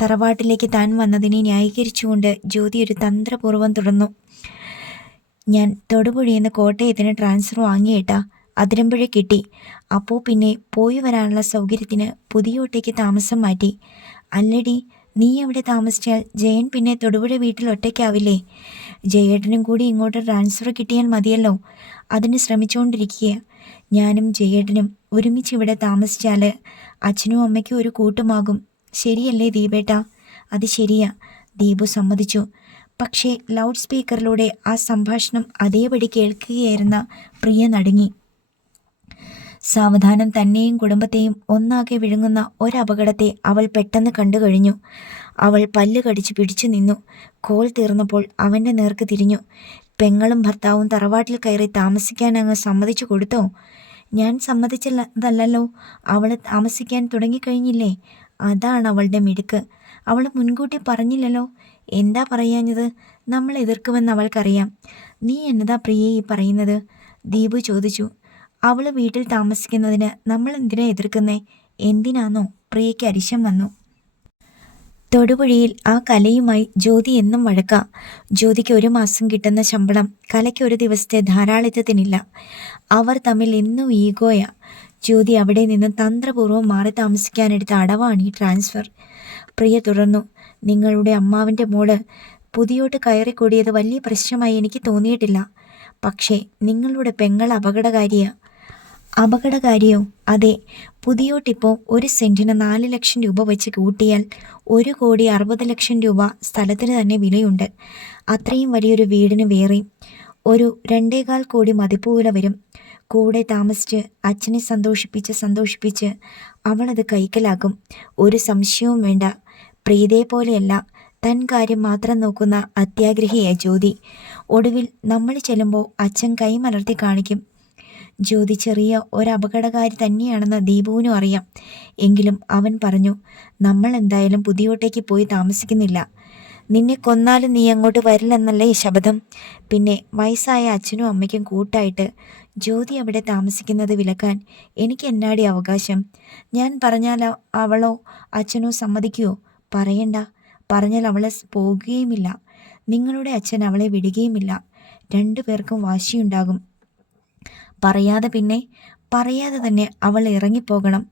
തറവാട്ടിലേക്ക് താൻ വന്നതിനെ ന്യായീകരിച്ചുകൊണ്ട് ജ്യോതി ഒരു തന്ത്രപൂർവ്വം തുടർന്നു. ഞാൻ തൊടുപുഴയിന്ന് കോട്ടയത്തിന് ട്രാൻസ്ഫർ വാങ്ങിയേട്ടാ. അതിരമ്പുഴ കിട്ടി. അപ്പോൾ പിന്നെ പോയി വരാനുള്ള സൗകര്യത്തിന് പുതിയോട്ടേക്ക് താമസം മാറ്റി. അല്ലടി, നീ അവിടെ താമസിച്ചാൽ ജയൻ പിന്നെ തൊടുപുഴ വീട്ടിൽ ഒറ്റയ്ക്കാവില്ലേ? ജയേട്ടനും കൂടി ഇങ്ങോട്ട് ട്രാൻസ്ഫർ കിട്ടിയാൽ മതിയല്ലോ. അതിന് ശ്രമിച്ചുകൊണ്ടിരിക്കുക. ഞാനും ജയേട്ടനും ഒരുമിച്ച് ഇവിടെ താമസിച്ചാൽ അച്ഛനും അമ്മയ്ക്കും ഒരു കൂട്ടുമാകും. ശരിയല്ലേ ദീപേട്ട? അത് ശരിയാ, ദീപു സമ്മതിച്ചു. പക്ഷേ ലൗഡ് സ്പീക്കറിലൂടെ ആ സംഭാഷണം അതേപടി കേൾക്കുകയായിരുന്ന പ്രിയ നടുങ്ങി. സാവധാനം തന്നെയും കുടുംബത്തെയും ഒന്നാകെ വിഴുങ്ങുന്ന ഒരപകടത്തെ അവൾ പെട്ടെന്ന് കണ്ടു കഴിഞ്ഞു. അവൾ പല്ല് കടിച്ചു പിടിച്ചു നിന്നു. കോൾ തീർന്നപ്പോൾ അവൻ്റെ നേർക്ക് തിരിഞ്ഞു. പെങ്ങളും ഭർത്താവും തറവാട്ടിൽ കയറി താമസിക്കാൻ അങ്ങ് സമ്മതിച്ചു കൊടുത്തോ? ഞാൻ സമ്മതിച്ചതല്ലല്ലോ, അവൾ താമസിക്കാൻ തുടങ്ങിക്കഴിഞ്ഞില്ലേ. അതാണ് അവളുടെ മിടുക്ക്. അവൾ മുൻകൂട്ടി പറഞ്ഞില്ലല്ലോ. എന്താ പറയാഞ്ഞത്? നമ്മൾ എതിർക്കുമെന്ന് അവൾക്കറിയാം. നീ എന്നതാ പ്രിയേ ഈ പറയുന്നത്? ദീപു ചോദിച്ചു. അവൾ വീട്ടിൽ താമസിക്കുന്നതിന് നമ്മൾ എന്തിനാ എതിർക്കുന്നേ? എന്തിനാന്നോ? പ്രിയയ്ക്ക് അരിശം വന്നു. തൊടുപുഴയിൽ ആ കലയുമായി ജ്യോതി എന്നും വഴക്ക. ജ്യോതിക്ക് 1 മാസം കിട്ടുന്ന ശമ്പളം കലയ്ക്ക് ഒരു ദിവസത്തെ ധാരാളിത്തത്തിനില്ല. അവർ തമ്മിൽ എന്നും ഈഗോയാ. ജ്യോതി അവിടെ നിന്ന് തന്ത്രപൂർവ്വം മാറി താമസിക്കാനെടുത്ത അടവാണ് ഈ ട്രാൻസ്ഫർ. പ്രിയ തുടർന്നു. നിങ്ങളുടെ അമ്മാവിൻ്റെ മോള് പുതിയോട്ട് കയറിക്കൂടിയത് വലിയ പ്രശ്നമായി എനിക്ക് തോന്നിയിട്ടില്ല. പക്ഷേ നിങ്ങളുടെ പെങ്ങൾ അപകടകാരിയോ? അതെ. പുതിയോട്ടിപ്പോൾ 1 സെൻറ്റിന് 4 ലക്ഷം രൂപ വെച്ച് കൂട്ടിയാൽ 1,60,00,000 രൂപ സ്ഥലത്തിന് തന്നെ വിലയുണ്ട്. അത്രയും വലിയൊരു വീടിന് വേറെയും ഒരു 2.25 കോടി മതിപ്പുവില വരും. കൂടെ താമസിച്ച് അച്ഛനെ സന്തോഷിപ്പിച്ച് അവളത് കൈക്കലാക്കും. ഒരു സംശയവും വേണ്ട. പ്രീതയെ പോലെയല്ല, തൻ കാര്യം മാത്രം നോക്കുന്ന അത്യാഗ്രഹിയായ ജ്യോതി. ഒടുവിൽ നമ്മൾ ചെല്ലുമ്പോൾ അച്ഛൻ കൈമലർത്തി കാണിക്കും. ജ്യോതി ചെറിയ ഒരപകടകാരി തന്നെയാണെന്ന് ദീപുവിനും അറിയാം. എങ്കിലും അവൻ പറഞ്ഞു, നമ്മൾ എന്തായാലും പുതിയോട്ടേക്ക് പോയി താമസിക്കുന്നില്ല. നിന്നെ കൊന്നാലും നീ അങ്ങോട്ട് വരില്ലെന്നല്ലേ ശപഥം. പിന്നെ വയസ്സായ അച്ഛനും അമ്മയ്ക്കും കൂട്ടായിട്ട് ജ്യോതി അവിടെ താമസിക്കുന്നത് വിലക്കാൻ എനിക്ക് എന്നാടി അവകാശം? ഞാൻ പറഞ്ഞാൽ അവളോ അച്ഛനോ സമ്മതിക്കുമോ? പറയണ്ട. പറഞ്ഞാൽ അവളെ പോകുകയുമില്ല. നിങ്ങളുടെ അച്ഛൻ അവളെ വിടുകയുമില്ല. 2 പേർക്കും വാശിയുണ്ടാകും. പറയാതെ തന്നെ അവൾ ഇറങ്ങിപ്പോകണം.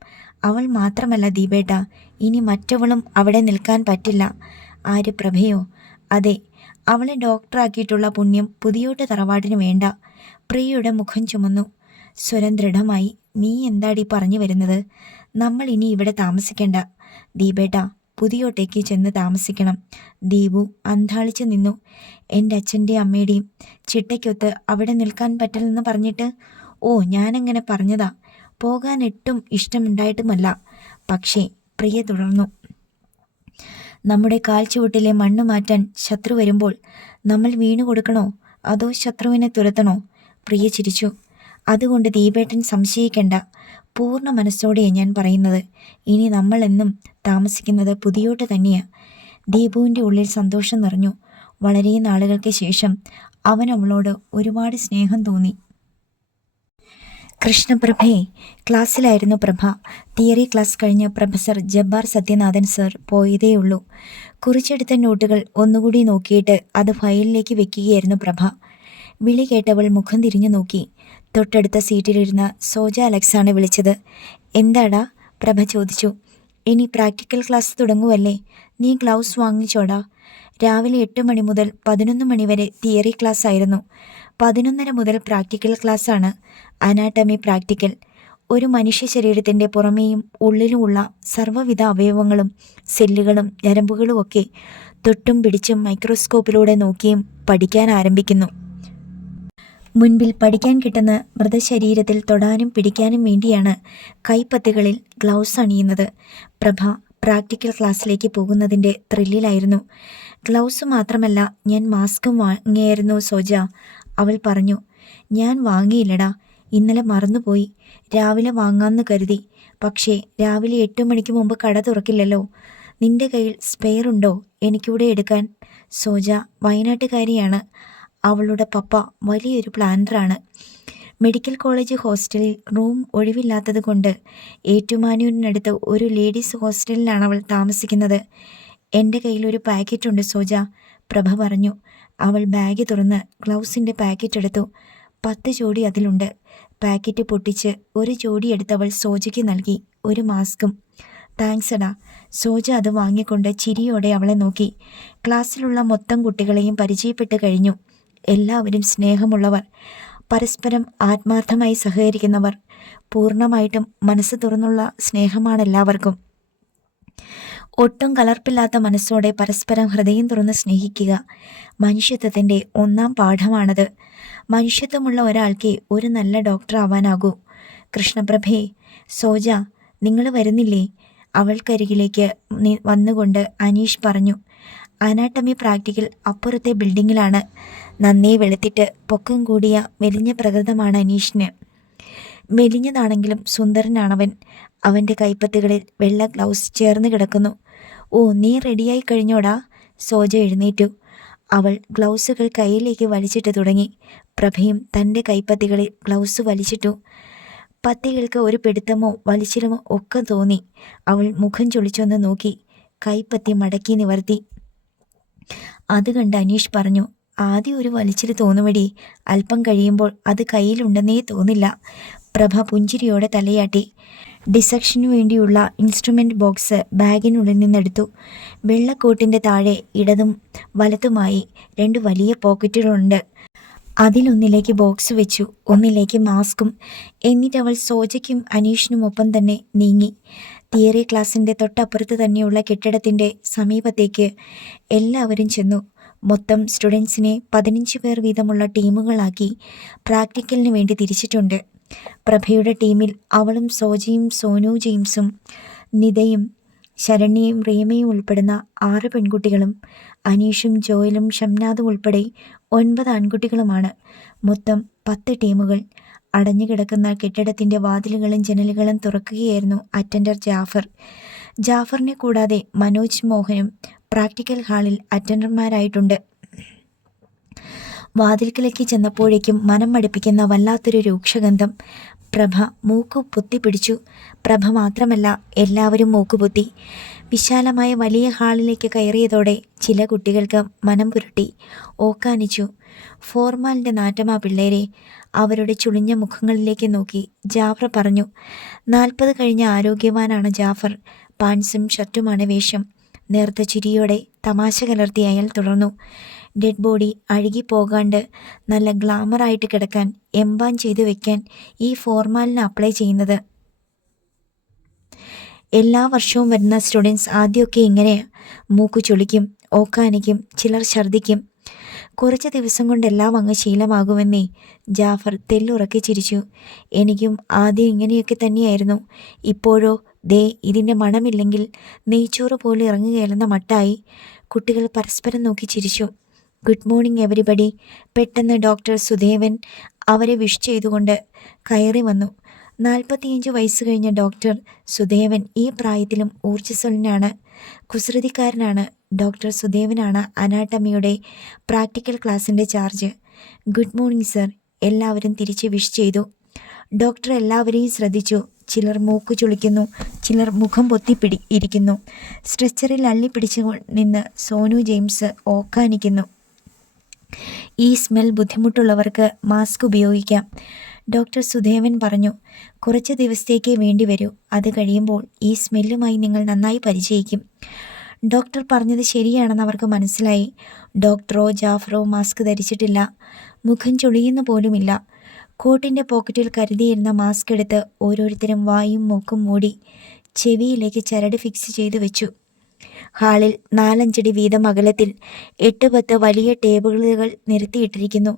അവൾ മാത്രമല്ല ദീപേട്ട, ഇനി മറ്റവളും അവിടെ നിൽക്കാൻ പറ്റില്ല. ആര്? പ്രഭയോ? അതെ. അവളെ ഡോക്ടറാക്കിയിട്ടുള്ള പുണ്യം പുതിയോട്ട് തറവാട്ടിന് വേണ്ട. പ്രിയയുടെ മുഖം ചുമന്നു. സ്വരം ദൃഢമായി. നീ എന്താടി പറഞ്ഞു വരുന്നത്? നമ്മൾ ഇനി ഇവിടെ താമസിക്കണ്ട ദീപേട്ട, പുതിയോട്ടേക്ക് ചെന്ന് താമസിക്കണം. ദീപു അന്താളിച്ചു നിന്നു. എൻ്റെ അച്ഛൻ്റെയും അമ്മയുടെയും ചിട്ടയ്ക്കൊത്ത് അവിടെ നിൽക്കാൻ പറ്റില്ലെന്ന് പറഞ്ഞിട്ട്? ഓ, ഞാനങ്ങനെ പറഞ്ഞതാ. പോകാൻ ഒട്ടും ഇഷ്ടമുണ്ടായിട്ടുമല്ല. പക്ഷേ പ്രിയ തുടർന്നു. നമ്മുടെ കാൽച്ചുവട്ടിലെ മണ്ണ് മാറ്റാൻ ശത്രു വരുമ്പോൾ നമ്മൾ വീണു കൊടുക്കണോ അതോ ശത്രുവിനെ തുരത്തണോ? പ്രിയ ചിരിച്ചു. അതുകൊണ്ട് ദീപേട്ടൻ സംശയിക്കേണ്ട. പൂർണ്ണ മനസ്സോടെയാണ് ഞാൻ പറയുന്നത്. ഇനി നമ്മൾ എന്നും താമസിക്കുന്നത് പുതിയോട്ട് തന്നെയാണ്. ദീപുവിൻ്റെ ഉള്ളിൽ സന്തോഷം നിറഞ്ഞു. വളരെ നാളുകൾക്ക് ശേഷം അവൻ അവളോട് ഒരുപാട് സ്നേഹം തോന്നി. കൃഷ്ണപ്രഭയെ ക്ലാസ്സിലായിരുന്നു പ്രഭ. തിയറി ക്ലാസ് കഴിഞ്ഞ് പ്രൊഫസർ ജബ്ബാർ സത്യനാഥൻ സർ പോയതേയുള്ളൂ. കുറിച്ചെടുത്ത നോട്ടുകൾ ഒന്നുകൂടി നോക്കിയിട്ട് അത് ഫയലിലേക്ക് വെക്കുകയായിരുന്നു പ്രഭ. വിളി കേട്ടവൾ മുഖം തിരിഞ്ഞു നോക്കി. തൊട്ടടുത്ത സീറ്റിലിരുന്ന സോജ അലക്സാണ് വിളിച്ചത്. എന്താടാ? പ്രഭ ചോദിച്ചു. ഇനി പ്രാക്ടിക്കൽ ക്ലാസ് തുടങ്ങുമല്ലേ? നീ ഗ്ലൗസ് വാങ്ങിച്ചോടാ. രാവിലെ 8 മണി മുതൽ 11 മണി വരെ തിയറി ക്ലാസ് ആയിരുന്നു. 11:30 മുതൽ പ്രാക്ടിക്കൽ ക്ലാസ്സാണ്. Anatomy practical. ഒരു മനുഷ്യ ശരീരത്തിൻ്റെ പുറമേയും ഉള്ളിലുമുള്ള സർവ്വവിധ അവയവങ്ങളും സെല്ലുകളും ഞരമ്പുകളും ഒക്കെ തൊട്ടും പിടിച്ചും മൈക്രോസ്കോപ്പിലൂടെ നോക്കിയും പഠിക്കാൻ ആരംഭിക്കുന്നു. മുൻപിൽ പഠിക്കാൻ കിട്ടുന്ന മൃതശരീരത്തിൽ തൊടാനും പിടിക്കാനും വേണ്ടിയാണ് കൈപ്പത്തികളിൽ ഗ്ലൗസ് അണിയുന്നത്. പ്രഭ പ്രാക്ടിക്കൽ ക്ലാസ്സിലേക്ക് പോകുന്നതിൻ്റെ ത്രില്ലിലായിരുന്നു. ഗ്ലൗസ് മാത്രമല്ല, ഞാൻ മാസ്കും വാങ്ങിയായിരുന്നു സോജ, അവൾ പറഞ്ഞു. ഞാൻ വാങ്ങിയില്ലടാ, ഇന്നലെ മറന്നുപോയി. രാവിലെ വാങ്ങാമെന്ന് കരുതി. പക്ഷേ രാവിലെ 8 മണിക്ക് മുമ്പ് കട തുറക്കില്ലല്ലോ. നിന്റെ കയ്യിൽ സ്പെയർ ഉണ്ടോ എനിക്കൂടെ എടുക്കാൻ? സോജ വയനാട്ടുകാരിയാണ്. അവളുടെ പപ്പ വലിയൊരു പ്ലാനറാണ്. മെഡിക്കൽ കോളേജ് ഹോസ്റ്റലിൽ റൂം ഒഴിവില്ലാത്തത് കൊണ്ട് ഏറ്റുമാനൂരിനടുത്ത് ഒരു ലേഡീസ് ഹോസ്റ്റലിലാണ് അവൾ താമസിക്കുന്നത്. എൻ്റെ കയ്യിലൊരു പാക്കറ്റുണ്ട് സോജ, പ്രഭ പറഞ്ഞു. അവൾ ബാഗ് തുറന്ന് ഗ്ലൗസിൻ്റെ പാക്കറ്റ് എടുത്തു. 10 ജോഡി അതിലുണ്ട്. പാക്കറ്റ് പൊട്ടിച്ച് ഒരു ജോഡി എടുത്തവൾ സോജയ്ക്ക് നൽകി. ഒരു മാസ്കും. താങ്ക്സ് എടാ. സോജ അത് വാങ്ങിക്കൊണ്ട് ചിരിയോടെ അവളെ നോക്കി. ക്ലാസ്സിലുള്ള മൊത്തം കുട്ടികളെയും പരിചയപ്പെട്ട് കഴിഞ്ഞു. എല്ലാവരും സ്നേഹമുള്ളവർ, പരസ്പരം ആത്മാർത്ഥമായി സഹകരിക്കുന്നവർ. പൂർണ്ണമായിട്ടും മനസ്സ് തുറന്നുള്ള സ്നേഹമാണ് എല്ലാവർക്കും. ഒട്ടും കലർപ്പില്ലാത്ത മനസ്സോടെ പരസ്പരം ഹൃദയം തുറന്ന് സ്നേഹിക്കുക മനുഷ്യത്വത്തിൻ്റെ ഒന്നാം പാഠമാണത്. മനുഷ്യത്വമുള്ള ഒരാൾക്ക് ഒരു നല്ല ഡോക്ടർ ആവാനാകൂ. കൃഷ്ണപ്രഭേ, സോജ, നിങ്ങൾ വരുന്നില്ലേ? അവൾക്കരികിലേക്ക് വന്നുകൊണ്ട് അനീഷ് പറഞ്ഞു. അനാട്ടമി പ്രാക്ടിക്കൽ അപ്പുറത്തെ ബിൽഡിങ്ങിലാണ്. നന്നേ വെളുത്തിട്ട് പൊക്കം കൂടിയ മെലിഞ്ഞ പ്രകൃതമാണ് അനീഷിന്. മെലിഞ്ഞതാണെങ്കിലും സുന്ദരനാണവൻ. അവൻ്റെ കൈപ്പത്തികളിൽ വെള്ള ഗ്ലൗസ് ചേർന്ന് കിടക്കുന്നു. ഓ, നീ റെഡിയായി കഴിഞ്ഞോടാ? സോജ എഴുന്നേറ്റു. അവൾ ഗ്ലൗസുകൾ കയ്യിലേക്ക് വലിച്ചിട്ട് തുടങ്ങി. പ്രഭയും തൻ്റെ കൈപ്പത്തികളിൽ ഗ്ലൗസ് വലിച്ചിട്ടു. പത്തികൾക്ക് ഒരു പിടുത്തമോ വലിച്ചിലുമോ ഒക്കെ തോന്നി. അവൾ മുഖം ചൊളിച്ചൊന്ന് നോക്കി. കൈപ്പത്തി മടക്കി നിവർത്തി. അത് കണ്ട് അനീഷ് പറഞ്ഞു, ആദ്യം ഒരു വലിച്ചിൽ തോന്നുമടി, അല്പം കഴിയുമ്പോൾ അത് കയ്യിലുണ്ടെന്നേ തോന്നില്ല. പ്രഭ പുഞ്ചിരിയോടെ തലയാട്ടി. ഡിസക്ഷനു വേണ്ടിയുള്ള ഇൻസ്ട്രുമെൻ്റ് ബോക്സ് ബാഗിനുള്ളിൽ നിന്നെടുത്തു. വെള്ളക്കോട്ടിൻ്റെ താഴെ ഇടതും വലത്തുമായി 2 വലിയ പോക്കറ്റുകളുണ്ട്. അതിലൊന്നിലേക്ക് ബോക്സ് വെച്ചു, ഒന്നിലേക്ക് മാസ്കും. എന്നിട്ടവൾ സോജയ്ക്കും അനീഷിനുമൊപ്പം തന്നെ നീങ്ങി. തിയറി ക്ലാസിൻ്റെ തൊട്ടപ്പുറത്ത് തന്നെയുള്ള കെട്ടിടത്തിൻ്റെ സമീപത്തേക്ക് എല്ലാവരും ചെന്നു. മൊത്തം സ്റ്റുഡൻസിനെ 15 പേർ വീതമുള്ള ടീമുകളാക്കി പ്രാക്ടിക്കലിന് വേണ്ടി തിരിച്ചിട്ടുണ്ട്. പ്രഭയുടെ ടീമിൽ അവളും സോജയും സോനു ജെയിംസും നിതയും ശരണ്യയും റീമയും ഉൾപ്പെടുന്ന 6 പെൺകുട്ടികളും അനീഷും ജോയലും ഷംനാദും ഉൾപ്പെടെ 9 ആൺകുട്ടികളുമാണ്. മൊത്തം 10 ടീമുകൾ. അടഞ്ഞുകിടക്കുന്ന കെട്ടിടത്തിൻ്റെ വാതിലുകളും ജനലുകളും തുറക്കുകയായിരുന്നു അറ്റൻഡർ ജാഫർ. ജാഫറിനെ കൂടാതെ മനോജ് മോഹനും പ്രാക്ടിക്കൽ ഹാളിൽ അറ്റൻഡർമാരായിട്ടുണ്ട്. വാതിൽക്കലേക്ക് ചെന്നപ്പോഴേക്കും മനം മടുപ്പിക്കുന്ന വല്ലാത്തൊരു രൂക്ഷഗന്ധം. പ്രഭ മൂക്കു പൊത്തിപ്പിടിച്ചു. പ്രഭ മാത്രമല്ല, എല്ലാവരും മൂക്കുപൊത്തി. വിശാലമായ വലിയ ഹാളിലേക്ക് കയറിയതോടെ ചില കുട്ടികൾക്ക് മനം പുരട്ടി, ഓക്കാനിച്ചു. ഫോർമാലിൻ്റെ നാറ്റമാ പിള്ളേരെ. അവരുടെ ചുളിഞ്ഞ മുഖങ്ങളിലേക്ക് നോക്കി ജാഫർ പറഞ്ഞു. 40 കഴിഞ്ഞ ആരോഗ്യവാനാണ് ജാഫർ. പാൻസും ഷർട്ടുമാണ് വേഷം. നേർത്ത ചിരിയോടെ തമാശ കലർത്തി അയാൾ തുടർന്നു. ഡെഡ് ബോഡി അഴുകിപ്പോകാണ്ട് നല്ല ഗ്ലാമറായിട്ട് കിടക്കാൻ എംബാം ചെയ്തു വെക്കാൻ ഈ ഫോർമാലിന് അപ്ലൈ ചെയ്യുന്നത്. എല്ലാ വർഷവും വരുന്ന സ്റ്റുഡൻസ് ആദ്യമൊക്കെ ഇങ്ങനെയാ. മൂക്കു ചുളിക്കും, ഓക്കാനിക്കും, ചിലർ ഛർദ്ദിക്കും. കുറച്ച് ദിവസം കൊണ്ടെല്ലാം അങ്ങ് ശീലമാകുമെന്നേ. ജാഫർ തെല്ലുറക്കി ചിരിച്ചു. എനിക്കും ആദ്യം ഇങ്ങനെയൊക്കെ തന്നെയായിരുന്നു. ഇപ്പോഴോ ദേ ഇതിൻ്റെ മണമില്ലെങ്കിൽ നെയ്ച്ചോറ് പോലെ ഇറങ്ങുകയല്ലെന്ന മട്ടായി. കുട്ടികൾ പരസ്പരം നോക്കി ചിരിച്ചു. Good morning everybody. പെട്ടെന്ന് ഡോക്ടർ സുദേവൻ അവരെ വിഷ് ചെയ്തുകൊണ്ട് കയറി വന്നു. 45 വയസ്സ് കഴിഞ്ഞ ഡോക്ടർ സുദേവൻ ഈ പ്രായത്തിലും ഊർജ്ജസ്വലനാണ്. കുസൃതിക്കാരനാണ്. ഡോക്ടർ സുദേവനാണ് അനാട്ടമിയുടെ പ്രാക്ടിക്കൽ ക്ലാസിൻ്റെ ചാർജ്. Good morning sir. എല്ലാവരും തിരിച്ച് വിഷ് ചെയ്തു. ഡോക്ടർ എല്ലാവരെയും ശ്രദ്ധിച്ചു. ചിലർ മൂക്കു ചുളിക്കുന്നു, ചിലർ മുഖം ഇരിക്കുന്നു. സ്ട്രെച്ചറിൽ അള്ളിപ്പിടിച്ചു നിന്ന് സോനു ജെയിംസ് ഓക്കാനിക്കുന്നു. ഈ സ്മെൽ ബുദ്ധിമുട്ടുള്ളവർക്ക് മാസ്ക് ഉപയോഗിക്കാം, ഡോക്ടർ സുദേവൻ പറഞ്ഞു. കുറച്ച് ദിവസത്തേക്കേ വേണ്ടി വരൂ. അത് കഴിയുമ്പോൾ ഈ സ്മെല്ലുമായി നിങ്ങൾ നന്നായി പരിചയിക്കും. ഡോക്ടർ പറഞ്ഞത് ശരിയാണെന്ന് അവർക്ക് മനസ്സിലായി. ഡോക്ടറോ ജാഫറോ മാസ്ക് ധരിച്ചിട്ടില്ല. മുഖം ചുളിയുന്ന പോലുമില്ല. കോട്ടിൻ്റെ പോക്കറ്റിൽ കരുതിയിരുന്ന മാസ്ക് എടുത്ത് ഓരോരുത്തരും വായും മൂക്കും മൂടി ചെവിയിലേക്ക് ചരട് ഫിക്സ് ചെയ്തു വെച്ചു. ഹാളിൽ 4-5 അടി വീതം അകലത്തിൽ 8-10 വലിയ ടേബിളുകൾ നിരത്തിയിട്ടിരിക്കുന്നു.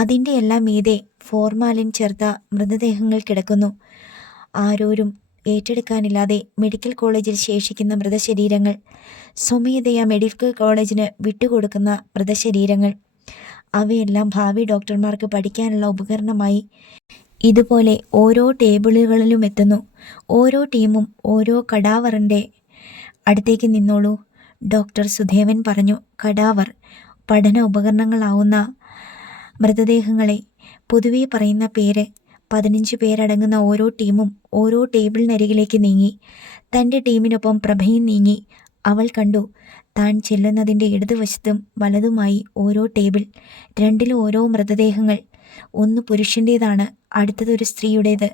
അതിൻ്റെ എല്ലാം മീതെ ഫോർമാലിൻ ചേർത്ത മൃതദേഹങ്ങൾ കിടക്കുന്നു. ആരോരും ഏറ്റെടുക്കാനില്ലാതെ മെഡിക്കൽ കോളേജിൽ ശേഷിക്കുന്ന മൃതശരീരങ്ങൾ, സ്വമേധയാ മെഡിക്കൽ കോളേജിന് വിട്ടുകൊടുക്കുന്ന മൃതശരീരങ്ങൾ, അവയെല്ലാം ഭാവി ഡോക്ടർമാർക്ക് പഠിക്കാനുള്ള ഉപകരണമായി ഇതുപോലെ ഓരോ ടേബിളുകളിലും എത്തുന്നു. ഓരോ ടീമും ഓരോ കടാവറിൻ്റെ അടുത്തേക്ക് നിന്നോളൂ, ഡോക്ടർ സുദേവൻ പറഞ്ഞു. കടാവർ പഠന ഉപകരണങ്ങളാവുന്ന മൃതദേഹങ്ങളെ പൊതുവെ പറയുന്ന പേര് 15 പേരടങ്ങുന്ന ഓരോ ടീമും ഓരോ ടേബിളിനരികിലേക്ക് നീങ്ങി. തൻ്റെ ടീമിനൊപ്പം പ്രഭയും നീങ്ങി. അവൾ കണ്ടു, താൻ ചെല്ലുന്നതിൻ്റെ ഇടതുവശത്തും വലതുമായി ഓരോ ടേബിൾ, രണ്ടിലും ഓരോ മൃതദേഹങ്ങൾ. ഒന്ന് പുരുഷൻ്റേതാണ്, അടുത്തതൊരു സ്ത്രീയുടേത്.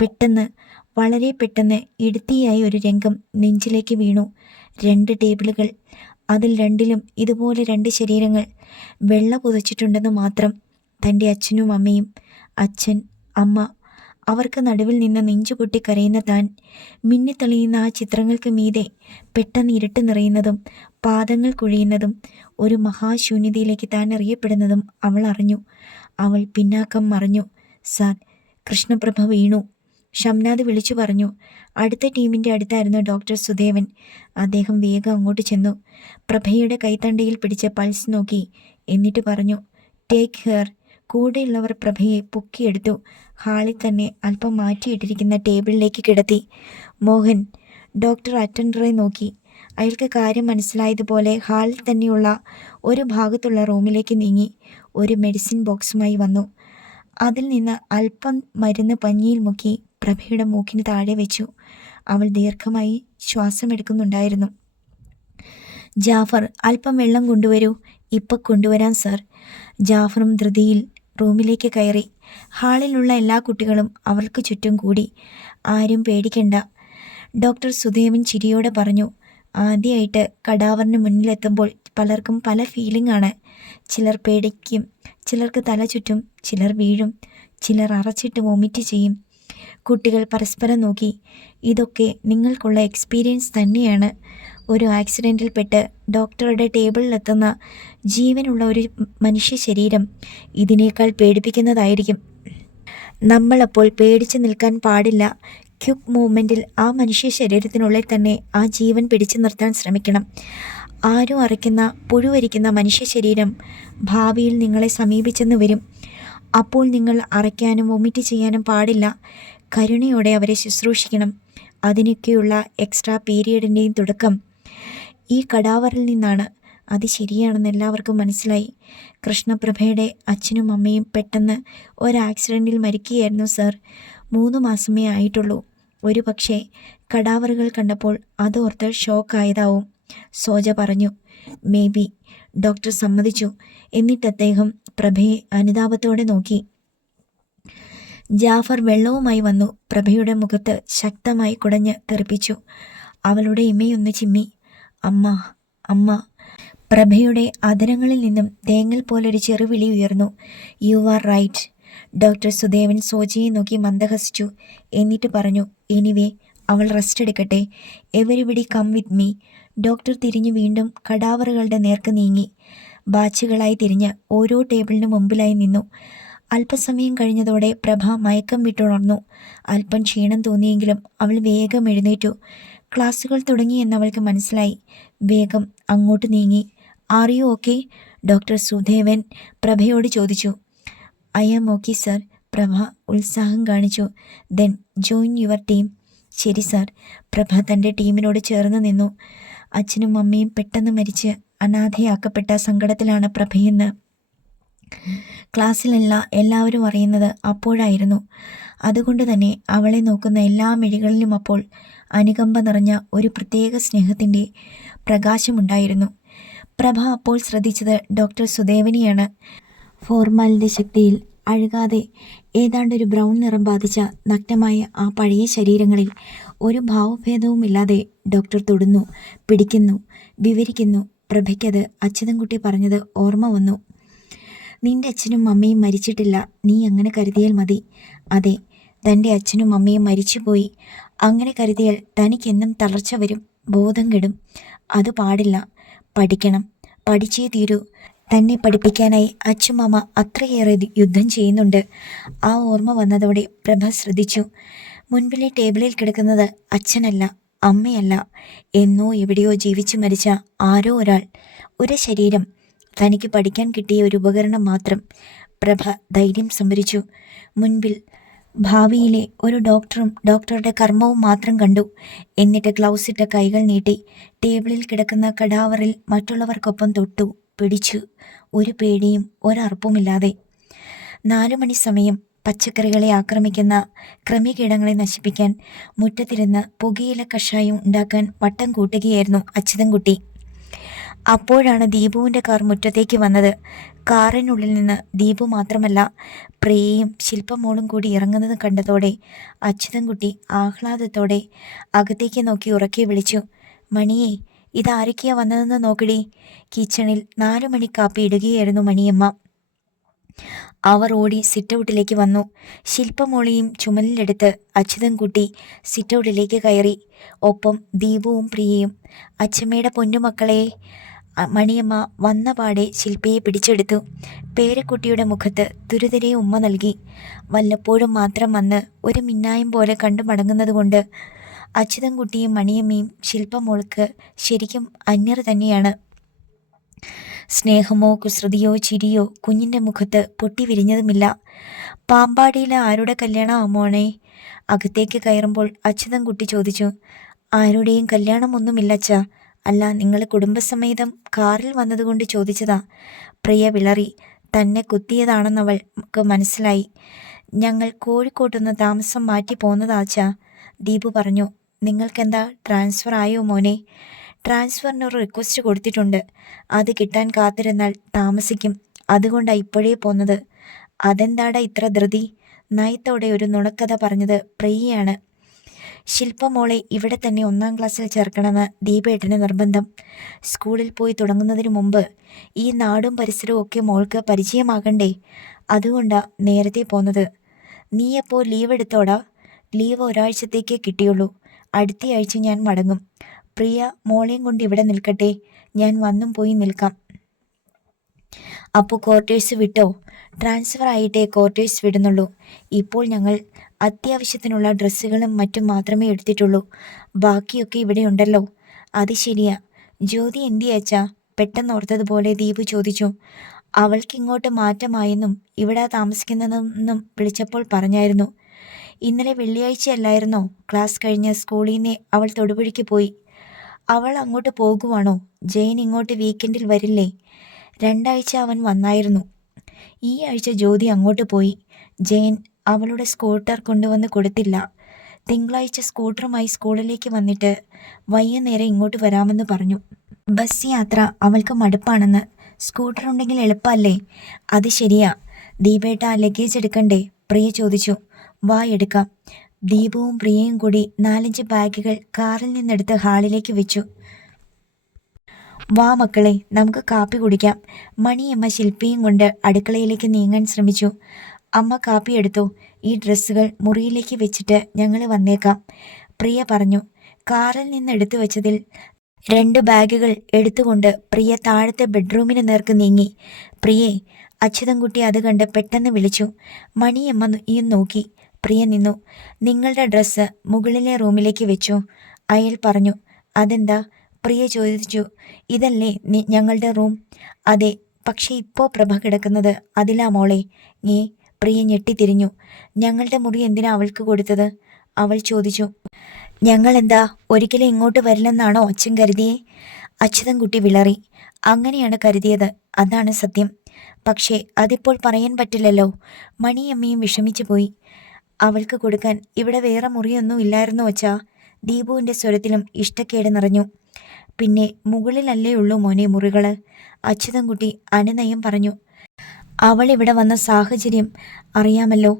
പെട്ടെന്ന്, വളരെ പെട്ടെന്ന് ഇടുത്തിയായി ഒരു രംഗം നെഞ്ചിലേക്ക് വീണു. 2 ടേബിളുകൾ, അതിൽ രണ്ടിലും ഇതുപോലെ 2 ശരീരങ്ങൾ. വെള്ള പുതച്ചിട്ടുണ്ടെന്ന് മാത്രം. തൻ്റെ അച്ഛനും അമ്മയും. അച്ഛൻ, അമ്മ, അവർക്ക് നടുവിൽ നിന്ന് നെഞ്ചുപൊട്ടി കരയുന്ന താൻ. മിന്നിത്തെളിയുന്ന ആ ചിത്രങ്ങൾക്ക് മീതെ പെട്ടെന്ന് ഇരുട്ട് നിറയുന്നതും പാദങ്ങൾ കുഴിയുന്നതും ഒരു മഹാശൂന്യതയിലേക്ക് താൻ എറിയപ്പെടുന്നതും അവൾ അറിഞ്ഞു. അവൾ പിന്നാക്കം മറഞ്ഞു. സാർ, കൃഷ്ണപ്രഭ വീണു. ഷംനാദ് വിളിച്ചു പറഞ്ഞു. അടുത്ത ടീമിൻ്റെ അടുത്തായിരുന്നു ഡോക്ടർ സുദേവൻ. അദ്ദേഹം വേഗം അങ്ങോട്ട് ചെന്നു. പ്രഭയുടെ കൈത്തണ്ടയിൽ പിടിച്ച് പൾസ് നോക്കി. എന്നിട്ട് പറഞ്ഞു, ടേക്ക് ഹെയർ. കൂടെയുള്ളവർ പ്രഭയെ പൊക്കിയെടുത്തു. ഹാളിൽ തന്നെ അല്പം മാറ്റിയിട്ടിരിക്കുന്ന ടേബിളിലേക്ക് കിടത്തി. മോഹൻ ഡോക്ടർ അറ്റൻഡറെ നോക്കി. അയാൾക്ക് കാര്യം മനസ്സിലായതുപോലെ ഹാളിൽ തന്നെയുള്ള ഒരു ഭാഗത്തുള്ള റൂമിലേക്ക് നീങ്ങി. ഒരു മെഡിസിൻ ബോക്സുമായി വന്നു. അതിൽ നിന്ന് അല്പം മരുന്ന് പഞ്ഞിയിൽ മുക്കി പ്രഭയുടെ മൂക്കിന് താഴെ വെച്ചു. അവൾ ദീർഘമായി ശ്വാസമെടുക്കുന്നുണ്ടായിരുന്നു. ജാഫർ, അല്പം വെള്ളം കൊണ്ടുവരൂ. ഇപ്പം കൊണ്ടുവരാൻ സാർ. ജാഫറും ധൃതിയിൽ റൂമിലേക്ക് കയറി. ഹാളിലുള്ള എല്ലാ കുട്ടികളും അവർക്ക് ചുറ്റും കൂടി. ആരും പേടിക്കണ്ട, ഡോക്ടർ സുദേവൻ ചിരിയോടെ പറഞ്ഞു. ആദ്യമായിട്ട് കടാവറിന് മുന്നിലെത്തുമ്പോൾ പലർക്കും പല ഫീലിംഗ് ആണ്. ചിലർ പേടിക്കും, ചിലർക്ക് തല ചുറ്റും, ചിലർ വീഴും, ചിലർ അറച്ചിട്ട് വോമിറ്റ് ചെയ്യും. കുട്ടികൾ പരസ്പരം നോക്കി. ഇതൊക്കെ നിങ്ങൾക്കുള്ള എക്സ്പീരിയൻസ് തന്നെയാണ്. ഒരു ആക്സിഡൻറ്റിൽപ്പെട്ട് ഡോക്ടറുടെ ടേബിളിലെത്തുന്ന ജീവനുള്ള ഒരു മനുഷ്യ ശരീരം ഇതിനേക്കാൾ പേടിപ്പിക്കുന്നതായിരിക്കും. നമ്മളപ്പോൾ പേടിച്ചു നിൽക്കാൻ പാടില്ല. ക്വിക്ക് മൂവ്മെൻറ്റിൽ ആ മനുഷ്യ ശരീരത്തിനുള്ളിൽ തന്നെ ആ ജീവൻ പിടിച്ചു നിർത്താൻ ശ്രമിക്കണം. ആരും അറയ്ക്കുന്ന, പുഴുവരിക്കുന്ന മനുഷ്യ ശരീരം ഭാവിയിൽ നിങ്ങളെ സമീപിച്ചെന്ന് വരും. അപ്പോൾ നിങ്ങൾ അറയ്ക്കാനും വൊമിറ്റ് ചെയ്യാനും പാടില്ല. കരുണയോടെ അവരെ ശുശ്രൂഷിക്കണം. അതിനൊക്കെയുള്ള എക്സ്ട്രാ പീരിയഡിൻ്റെയും തുടക്കം ഈ കടാവറിൽ നിന്നാണ്. അത് ശരിയാണെന്ന് എല്ലാവർക്കും മനസ്സിലായി. കൃഷ്ണപ്രഭയുടെ അച്ഛനും അമ്മയും പെട്ടെന്ന് ഒരു ആക്സിഡൻറ്റിൽ മരിക്കുകയായിരുന്നു സാർ. 3 മാസമേ ആയിട്ടുള്ളൂ. ഒരു പക്ഷേ കടാവറുകൾ കണ്ടപ്പോൾ അതോർത്ത് ഷോക്കായതാവും, സോജ പറഞ്ഞു. മേ ബി, ഡോക്ടർ സമ്മതിച്ചു. എന്നിട്ട് അദ്ദേഹം പ്രഭയെ അനുതാപത്തോടെ നോക്കി. ജാഫർ വെള്ളവുമായി വന്നു. പ്രഭയുടെ മുഖത്ത് ശക്തമായി കുടഞ്ഞ് തെറിപ്പിച്ചു. അവളുടെ ഇമയൊന്ന് ചിമ്മി. അമ്മ, അമ്മ. പ്രഭയുടെ അധരങ്ങളിൽ നിന്നും തേങ്ങൽ പോലൊരു ചെറുവിളി ഉയർന്നു. You are right. Doctor Sudevan സോജയെ നോക്കി മന്ദഹസിച്ചു. എന്നിട്ട് പറഞ്ഞു, എനിവേ, അവൾ റെസ്റ്റ് എടുക്കട്ടെ. Everybody come with me. Doctor തിരിഞ്ഞു വീണ്ടും കടാവറുകളുടെ നേർക്ക് നീങ്ങി. ബാച്ചുകളായി തിരിഞ്ഞ് ഓരോ ടേബിളിന് മുമ്പിലായി നിന്നു. അല്പസമയം കഴിഞ്ഞതോടെ പ്രഭ മയക്കം വിട്ടുണർന്നു. അല്പം ക്ഷീണം തോന്നിയെങ്കിലും അവൾ വേഗം എഴുന്നേറ്റു. ക്ലാസ്സുകൾ തുടങ്ങിയെന്നവൾക്ക് മനസ്സിലായി. വേഗം അങ്ങോട്ട് നീങ്ങി. Are you okay? Doctor Sudevan പ്രഭയോട് ചോദിച്ചു. I am okay sir. Prabha ഉത്സാഹം കാണിച്ചു. Then join your team. ശരി സാർ. പ്രഭ തൻ്റെ ടീമിനോട് ചേർന്ന് നിന്നു. അച്ഛനും അമ്മയും പെട്ടെന്ന് മരിച്ച് അനാഥയാക്കപ്പെട്ട സങ്കടത്തിലാണ് പ്രഭയെന്ന് ക്ലാസ്സിലല്ല എല്ലാവരും അറിയുന്നത് അപ്പോഴായിരുന്നു. അതുകൊണ്ട് തന്നെ അവളെ നോക്കുന്ന എല്ലാ മിഴികളിലും അപ്പോൾ അനുകമ്പ നിറഞ്ഞ ഒരു പ്രത്യേക സ്നേഹത്തിൻ്റെ പ്രകാശമുണ്ടായിരുന്നു. പ്രഭ അപ്പോൾ ശ്രദ്ധിച്ചത് ഡോക്ടർ സുദേവനെയാണ്. ഫോർമാലിൻ്റെ ശക്തിയിൽ അഴുകാതെ ഏതാണ്ടൊരു ബ്രൗൺ നിറം ബാധിച്ച നഗ്നമായ ആ പഴയ ശരീരങ്ങളിൽ ഒരു ഭാവഭേദവുമില്ലാതെ ഡോക്ടർ തൊടുന്നു, പിടിക്കുന്നു, വിവരിക്കുന്നു. പ്രഭയ്ക്കത് അച്യുതൻകുട്ടി പറഞ്ഞത് ഓർമ്മ വന്നു. നിന്റെ അച്ഛനും അമ്മയും മരിച്ചിട്ടില്ല, നീ അങ്ങനെ കരുതിയാൽ മതി. അതെ, തൻ്റെ അച്ഛനും അമ്മയും മരിച്ചുപോയി. അങ്ങനെ കരുതിയാൽ തനിക്കെന്നും തളർച്ച വരും, ബോധം കെടും. അത് പാടില്ല. പഠിക്കണം, പഠിച്ചേ തീരൂ. തന്നെ പഠിപ്പിക്കാനായി അച്ഛമ്മ അത്രയേറെ യുദ്ധം ചെയ്യുന്നുണ്ട്. ആ ഓർമ്മ വന്നതോടെ പ്രഭ ശ്രദ്ധിച്ചു. മുൻപിലെ ടേബിളിൽ കിടക്കുന്നത് അച്ഛനല്ല, അമ്മയല്ല, എന്നോ എവിടെയോ ജീവിച്ചു മരിച്ച ആരോ ഒരാൾ. ഒരു ശരീരം, തനിക്ക് പഠിക്കാൻ കിട്ടിയ ഒരു ഉപകരണം മാത്രം. പ്രഭ ധൈര്യം സംഭരിച്ചു. മുൻപിൽ ഭാവിയിലെ ഒരു ഡോക്ടറും ഡോക്ടറുടെ കർമ്മവും മാത്രം കണ്ടു. എന്നിട്ട് ഗ്ലൗസിട്ട കൈകൾ നീട്ടി ടേബിളിൽ കിടക്കുന്ന കടാവറിൽ മറ്റുള്ളവർക്കൊപ്പം തൊട്ടു, പിടിച്ചു. ഒരു പേടിയും ഒരർപ്പുമില്ലാതെ. 4 മണി സമയം പച്ചക്കറികളെ ആക്രമിക്കുന്ന കൃമികീടങ്ങളെ നശിപ്പിക്കാൻ മുറ്റത്തിരുന്ന് പുകയില കഷായം ഉണ്ടാക്കാൻ വട്ടം കൂട്ടുകയായിരുന്നു അച്യുതൻകുട്ടി. അപ്പോഴാണ് ദീപുവിൻ്റെ കാർ മുറ്റത്തേക്ക് വന്നത്. കാറിനുള്ളിൽ നിന്ന് ദീപു മാത്രമല്ല പ്രിയയും ശില്പമോളും കൂടി ഇറങ്ങുന്നത് കണ്ടതോടെ അച്യുതൻകുട്ടി ആഹ്ലാദത്തോടെ അകത്തേക്ക് നോക്കി ഉറക്കെ വിളിച്ചു, മണിയെ, ഇതാരൊക്കെയാ വന്നതെന്ന് നോക്കടി. കിച്ചണിൽ 4 മണി കാപ്പി ഇടുകയായിരുന്നു മണിയമ്മ. അവർ ഓടി സിറ്റൗട്ടിലേക്ക് വന്നു. ശില്പമോളിയും ചുമലിലെടുത്ത് അച്യുതൻകുട്ടി സിറ്റൗട്ടിലേക്ക് കയറി. ഒപ്പം ദീപുവും പ്രിയയും. അച്ഛമ്മയുടെ പൊന്നുമക്കളെ. മണിയമ്മ വന്ന പാടെ ശില്പയെ പിടിച്ചെടുത്തു. പേരക്കുട്ടിയുടെ മുഖത്ത് തുരുതിരെ ഉമ്മ നൽകി. വല്ലപ്പോഴും മാത്രം വന്ന് ഒരു മിന്നായം പോലെ കണ്ടു മടങ്ങുന്നതുകൊണ്ട് അച്യുതൻകുട്ടിയും മണിയമ്മയും ശില്പമോൾക്ക് ശരിക്കും അന്യർ തന്നെയാണ്. സ്നേഹമോ കുസൃതിയോ ചിരിയോ കുഞ്ഞിൻ്റെ മുഖത്ത് പൊട്ടി വിരിഞ്ഞതുമില്ല. പാമ്പാടിയിലെ ആരുടെ കല്യാണമാ മോനെ? അകത്തേക്ക് കയറുമ്പോൾ അച്യുതൻകുട്ടി ചോദിച്ചു. ആരുടെയും കല്യാണമൊന്നുമില്ല അച്ഛാ. അല്ല, നിങ്ങൾ കുടുംബസമേതം കാറിൽ വന്നതുകൊണ്ട് ചോദിച്ചതാ. പ്രിയ വിളറി. തന്നെ കുത്തിയതാണെന്നവൾക്ക് മനസ്സിലായി. ഞങ്ങൾ കോഴിക്കോട്ടുനിന്ന് താമസം മാറ്റി പോന്നതാച്ചാ, ദീപു പറഞ്ഞു. നിങ്ങൾക്കെന്താ ട്രാൻസ്ഫർ ആയോ മോനെ? ട്രാൻസ്ഫറിനൊരു റിക്വസ്റ്റ് കൊടുത്തിട്ടുണ്ട്. അത് കിട്ടാൻ കാത്തിരുന്നാൽ താമസിക്കും. അതുകൊണ്ടാണ് ഇപ്പോഴേ പോന്നത്. അതെന്താടാ ഇത്ര ധൃതി? നയത്തോടെ ഒരു നുണക്കഥ പറഞ്ഞത് പ്രിയയാണ്. ശില്പമോളെ ഇവിടെ തന്നെ 1-ാം ക്ലാസ്സിൽ ചേർക്കണമെന്ന് ദീപേട്ടന് നിർബന്ധം. സ്കൂളിൽ പോയി തുടങ്ങുന്നതിന് മുമ്പ് ഈ നാടും പരിസരവും ഒക്കെ മോൾക്ക് പരിചയമാകണ്ടേ? അതുകൊണ്ടാണ് നേരത്തെ പോന്നത്. നീയപ്പോൾ ലീവ് എടുത്തോടാ? ലീവ് ഒരാഴ്ചത്തേക്കേ കിട്ടിയുള്ളൂ. അടുത്തയാഴ്ച ഞാൻ മടങ്ങും. പ്രിയ മോളെയും കൊണ്ട് ഇവിടെ നിൽക്കട്ടെ, ഞാൻ വന്നും പോയി നിൽക്കാം. അപ്പോൾ ക്വാർട്ടേഴ്സ് വിട്ടോ? ട്രാൻസ്ഫർ ആയിട്ടേ ക്വാർട്ടേഴ്സ് വിടുന്നുള്ളൂ. ഇപ്പോൾ ഞങ്ങൾ അത്യാവശ്യത്തിനുള്ള ഡ്രസ്സുകളും മറ്റും മാത്രമേ എടുത്തിട്ടുള്ളൂ. ബാക്കിയൊക്കെ ഇവിടെ ഉണ്ടല്ലോ. അത് ശരിയാ. ജ്യോതി എന്തിയച്ചാ? പെട്ടെന്നോർത്തതുപോലെ ദീപു ചോദിച്ചു. അവൾക്കിങ്ങോട്ട് മാറ്റമായെന്നും ഇവിടെ താമസിക്കുന്നതെന്നും വിളിച്ചപ്പോൾ പറഞ്ഞായിരുന്നു. ഇന്നലെ വെള്ളിയാഴ്ചയല്ലായിരുന്നോ? ക്ലാസ് കഴിഞ്ഞ് സ്കൂളിൽ നിന്ന് അവൾ തൊടുപുഴയ്ക്ക് പോയി. അവൾ അങ്ങോട്ട് പോകുവാണോ? ജയൻ ഇങ്ങോട്ട് വീക്കെൻഡിൽ വരില്ലേ? 2 ആഴ്ച അവൻ വന്നായിരുന്നു. ഈ ആഴ്ച ജ്യോതി അങ്ങോട്ട് പോയി. ജയൻ അവളുടെ സ്കൂട്ടർ കൊണ്ടുവന്ന് കൊടുത്തില്ല. തിങ്കളാഴ്ച സ്കൂട്ടറുമായി സ്കൂളിലേക്ക് വന്നിട്ട് വൈകുന്നേരം ഇങ്ങോട്ട് വരാമെന്ന് പറഞ്ഞു. ബസ് യാത്ര അവൾക്ക് മടുപ്പാണെന്ന്. സ്കൂട്ടർ ഉണ്ടെങ്കിൽ എളുപ്പമല്ലേ? അത് ശരിയാ. ദീപേട്ട ലഗേജ് എടുക്കണ്ടേ? പ്രിയ ചോദിച്ചു. വാ, എടുക്കാം. ദീപുവും പ്രിയയും കൂടി 4-5 ബാഗുകൾ കാറിൽ നിന്നെടുത്ത് ഹാളിലേക്ക് വെച്ചു. വാ മക്കളെ, നമുക്ക് കാപ്പി കുടിക്കാം. മണിയമ്മ ശില്പിയും കൊണ്ട് അടുക്കളയിലേക്ക് നീങ്ങാൻ ശ്രമിച്ചു. അമ്മ കാപ്പി എടുത്തോ. ഈ ഡ്രസ്സുകൾ മുറിയിലേക്ക് വെച്ചിട്ട് ഞങ്ങൾ വന്നേക്കാം, പ്രിയ പറഞ്ഞു. കാറിൽ നിന്ന് എടുത്തു വെച്ചതിൽ 2 ബാഗുകൾ എടുത്തുകൊണ്ട് പ്രിയ താഴത്തെ ബെഡ്റൂമിന് നേർക്ക് നീങ്ങി. പ്രിയേ, അച്യുതൻകുട്ടി അത് കണ്ട് പെട്ടെന്ന് വിളിച്ചു. മണിയമ്മ ഈ നോക്കി. പ്രിയ നിന്നു. നിങ്ങളുടെ ഡ്രസ്സ് മുകളിലെ റൂമിലേക്ക് വെച്ചു, അയാൾ പറഞ്ഞു. അതെന്താ? പ്രിയ ചോദിച്ചു. ഇതല്ലേ ഞങ്ങളുടെ റൂം? അതെ, പക്ഷെ ഇപ്പോൾ പ്രഭ കിടക്കുന്നത് അതിലാ മോളെ. പ്രിയ ഞെട്ടിത്തിരിഞ്ഞു. ഞങ്ങളുടെ മുറി എന്തിനാ അവൾക്ക് കൊടുത്തത്? അവൾ ചോദിച്ചു. ഞങ്ങളെന്താ ഒരിക്കലും ഇങ്ങോട്ട് വരില്ലെന്നാണോ അച്ഛൻ കരുതിയേ? അച്യുതൻകുട്ടി വിളറി. അങ്ങനെയാണ് കരുതിയത്, അതാണ് സത്യം. പക്ഷേ അതിപ്പോൾ പറയാൻ പറ്റില്ലല്ലോ. മണിയമ്മയും വിഷമിച്ചു പോയി. അവൾക്ക് കൊടുക്കാൻ ഇവിടെ വേറെ മുറിയൊന്നും ഇല്ലായിരുന്നോ അച്ഛാ? ദീപുവിൻ്റെ സ്വരത്തിലും ഇഷ്ടക്കേട് നിറഞ്ഞു. പിന്നെ മുകളിലല്ലേ ഉള്ളൂ മോനെ മുറികൾ, അച്യുതൻകുട്ടി അനുനയം പറഞ്ഞു. അവൾ ഇവിടെ വന്ന സാഹചര്യം അറിയാമല്ലോ.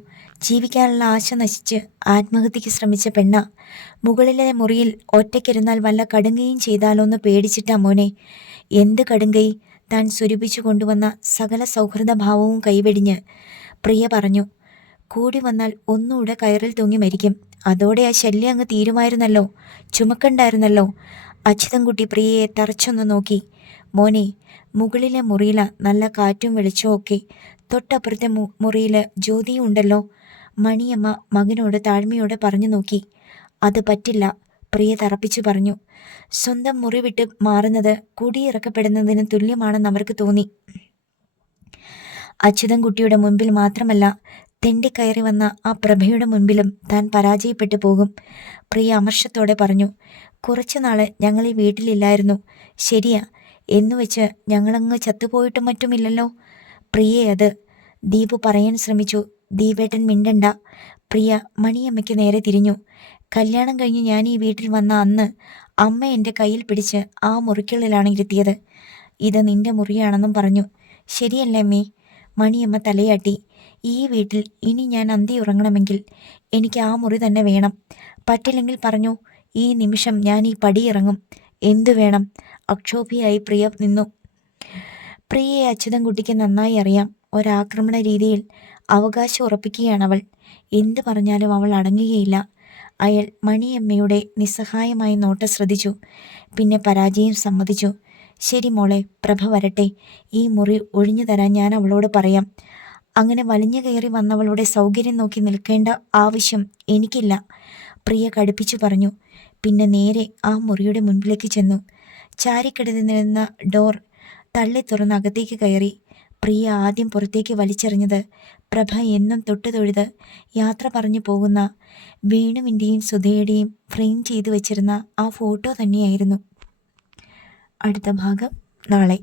ജീവിക്കാനുള്ള ആശ നശിച്ച് ആത്മഹത്യക്ക് ശ്രമിച്ച പെണ്ണ. മുകളിലെ മുറിയിൽ ഒറ്റയ്ക്കിരുന്നാൽ വല്ല കടുങ്കയും ചെയ്താലോന്ന് പേടിച്ചിട്ടാ മോനെ. എന്ത് കടുങ്കൈ? താൻ സ്വരൂപിച്ചു കൊണ്ടുവന്ന സകല സൗഹൃദഭാവവും കൈവെടിഞ്ഞ് പ്രിയ പറഞ്ഞു. കൂടി വന്നാൽ ഒന്നുകൂടെ കയറിൽ തൂങ്ങി മരിക്കും. അതോടെ ആ ശല്യം അങ്ങ് തീരുമായിരുന്നല്ലോ, ചുമക്കണ്ടായിരുന്നല്ലോ. അച്യുതൻകുട്ടി പ്രിയയെ തറച്ചൊന്ന് നോക്കി. മോനെ, മുകളിലെ മുറിയില നല്ല കാറ്റും വെളിച്ചവും ഒക്കെ. തൊട്ടപ്പുറത്തെ മുറിയിൽ ജ്യോതിയും ഉണ്ടല്ലോ. മണിയമ്മ മകനോട് താഴ്മയോടെ പറഞ്ഞു നോക്കി. അത് പറ്റില്ല, പ്രിയ തറപ്പിച്ചു പറഞ്ഞു. സ്വന്തം മുറി വിട്ട് മാറുന്നത് കുടിയിറക്കപ്പെടുന്നതിന് തുല്യമാണെന്ന് അവർക്ക് തോന്നി. അച്യുതൻകുട്ടിയുടെ മുൻപിൽ മാത്രമല്ല, തെണ്ടിക്കയറി വന്ന ആ പ്രഭയുടെ മുൻപിലും താൻ പരാജയപ്പെട്ടു പോകും, പ്രിയ അമർഷത്തോടെ പറഞ്ഞു. കുറച്ചുനാള് ഞങ്ങൾ ഈ വീട്ടിലില്ലായിരുന്നു. ശരിയാ, എന്നുവെച്ച് ഞങ്ങളങ്ങ് ചത്തുപോയിട്ടും മറ്റുമില്ലല്ലോ. പ്രിയെ, അത് ദീപു പറയാൻ ശ്രമിച്ചു. ദീപേട്ടൻ മിണ്ടണ്ട. പ്രിയ മണിയമ്മയ്ക്ക് നേരെ തിരിഞ്ഞു. കല്യാണം കഴിഞ്ഞ് ഞാൻ ഈ വീട്ടിൽ വന്ന അന്ന് അമ്മ എൻ്റെ കയ്യിൽ പിടിച്ച് ആ മുറിക്കുള്ളിലാണ് ഇരുത്തിയത്. ഇത് നിന്റെ മുറിയാണെന്നും പറഞ്ഞു. ശരിയല്ലേ അമ്മേ? മണിയമ്മ തലയാട്ടി. ഈ വീട്ടിൽ ഇനി ഞാൻ അന്തി ഉറങ്ങണമെങ്കിൽ എനിക്ക് ആ മുറി തന്നെ വേണം. പറ്റില്ലെങ്കിൽ പറഞ്ഞു, ഈ നിമിഷം ഞാൻ ഈ പടിയിറങ്ങും. എന്തു വേണം? അക്ഷോഭ്യയായി പ്രിയ നിന്നു. പ്രിയയെ അച്യുതൻകുട്ടിക്ക് നന്നായി അറിയാം. ഒരാക്രമണ രീതിയിൽ അവകാശം ഉറപ്പിക്കുകയാണവൾ. എന്തു പറഞ്ഞാലും അവൾ അടങ്ങുകയില്ല. അയാൾ മണിയമ്മയുടെ നിസ്സഹായമായ നോട്ടം ശ്രദ്ധിച്ചു. പിന്നെ പരാജയം സമ്മതിച്ചു. ശരി മോളെ, പ്രഭ വരട്ടെ. ഈ മുറി ഒഴിഞ്ഞു തരാൻ ഞാൻ അവളോട് പറയാം. അങ്ങനെ വലിഞ്ഞു കയറി വന്നവളുടെ സൗകര്യം നോക്കി നിൽക്കേണ്ട ആവശ്യം എനിക്കില്ല, പ്രിയ കടുപ്പിച്ചു പറഞ്ഞു. പിന്നെ നേരെ ആ മുറിയുടെ മുൻപിലേക്ക് ചെന്നു. ചാരിക്കിടന്നിരുന്ന ഡോർ തള്ളി തുറന്ന് അകത്തേക്ക് കയറി. പ്രിയ ആദ്യം പുറത്തേക്ക് വലിച്ചെറിഞ്ഞത് പ്രഭ എന്നും തൊഴുത് യാത്ര പറഞ്ഞു പോകുന്ന വേണുവിൻ്റെയും സുധയുടെയും ഫ്രെയിം ചെയ്തു വെച്ചിരുന്ന ആ ഫോട്ടോ തന്നെയായിരുന്നു. അടുത്ത ഭാഗം നാളെ.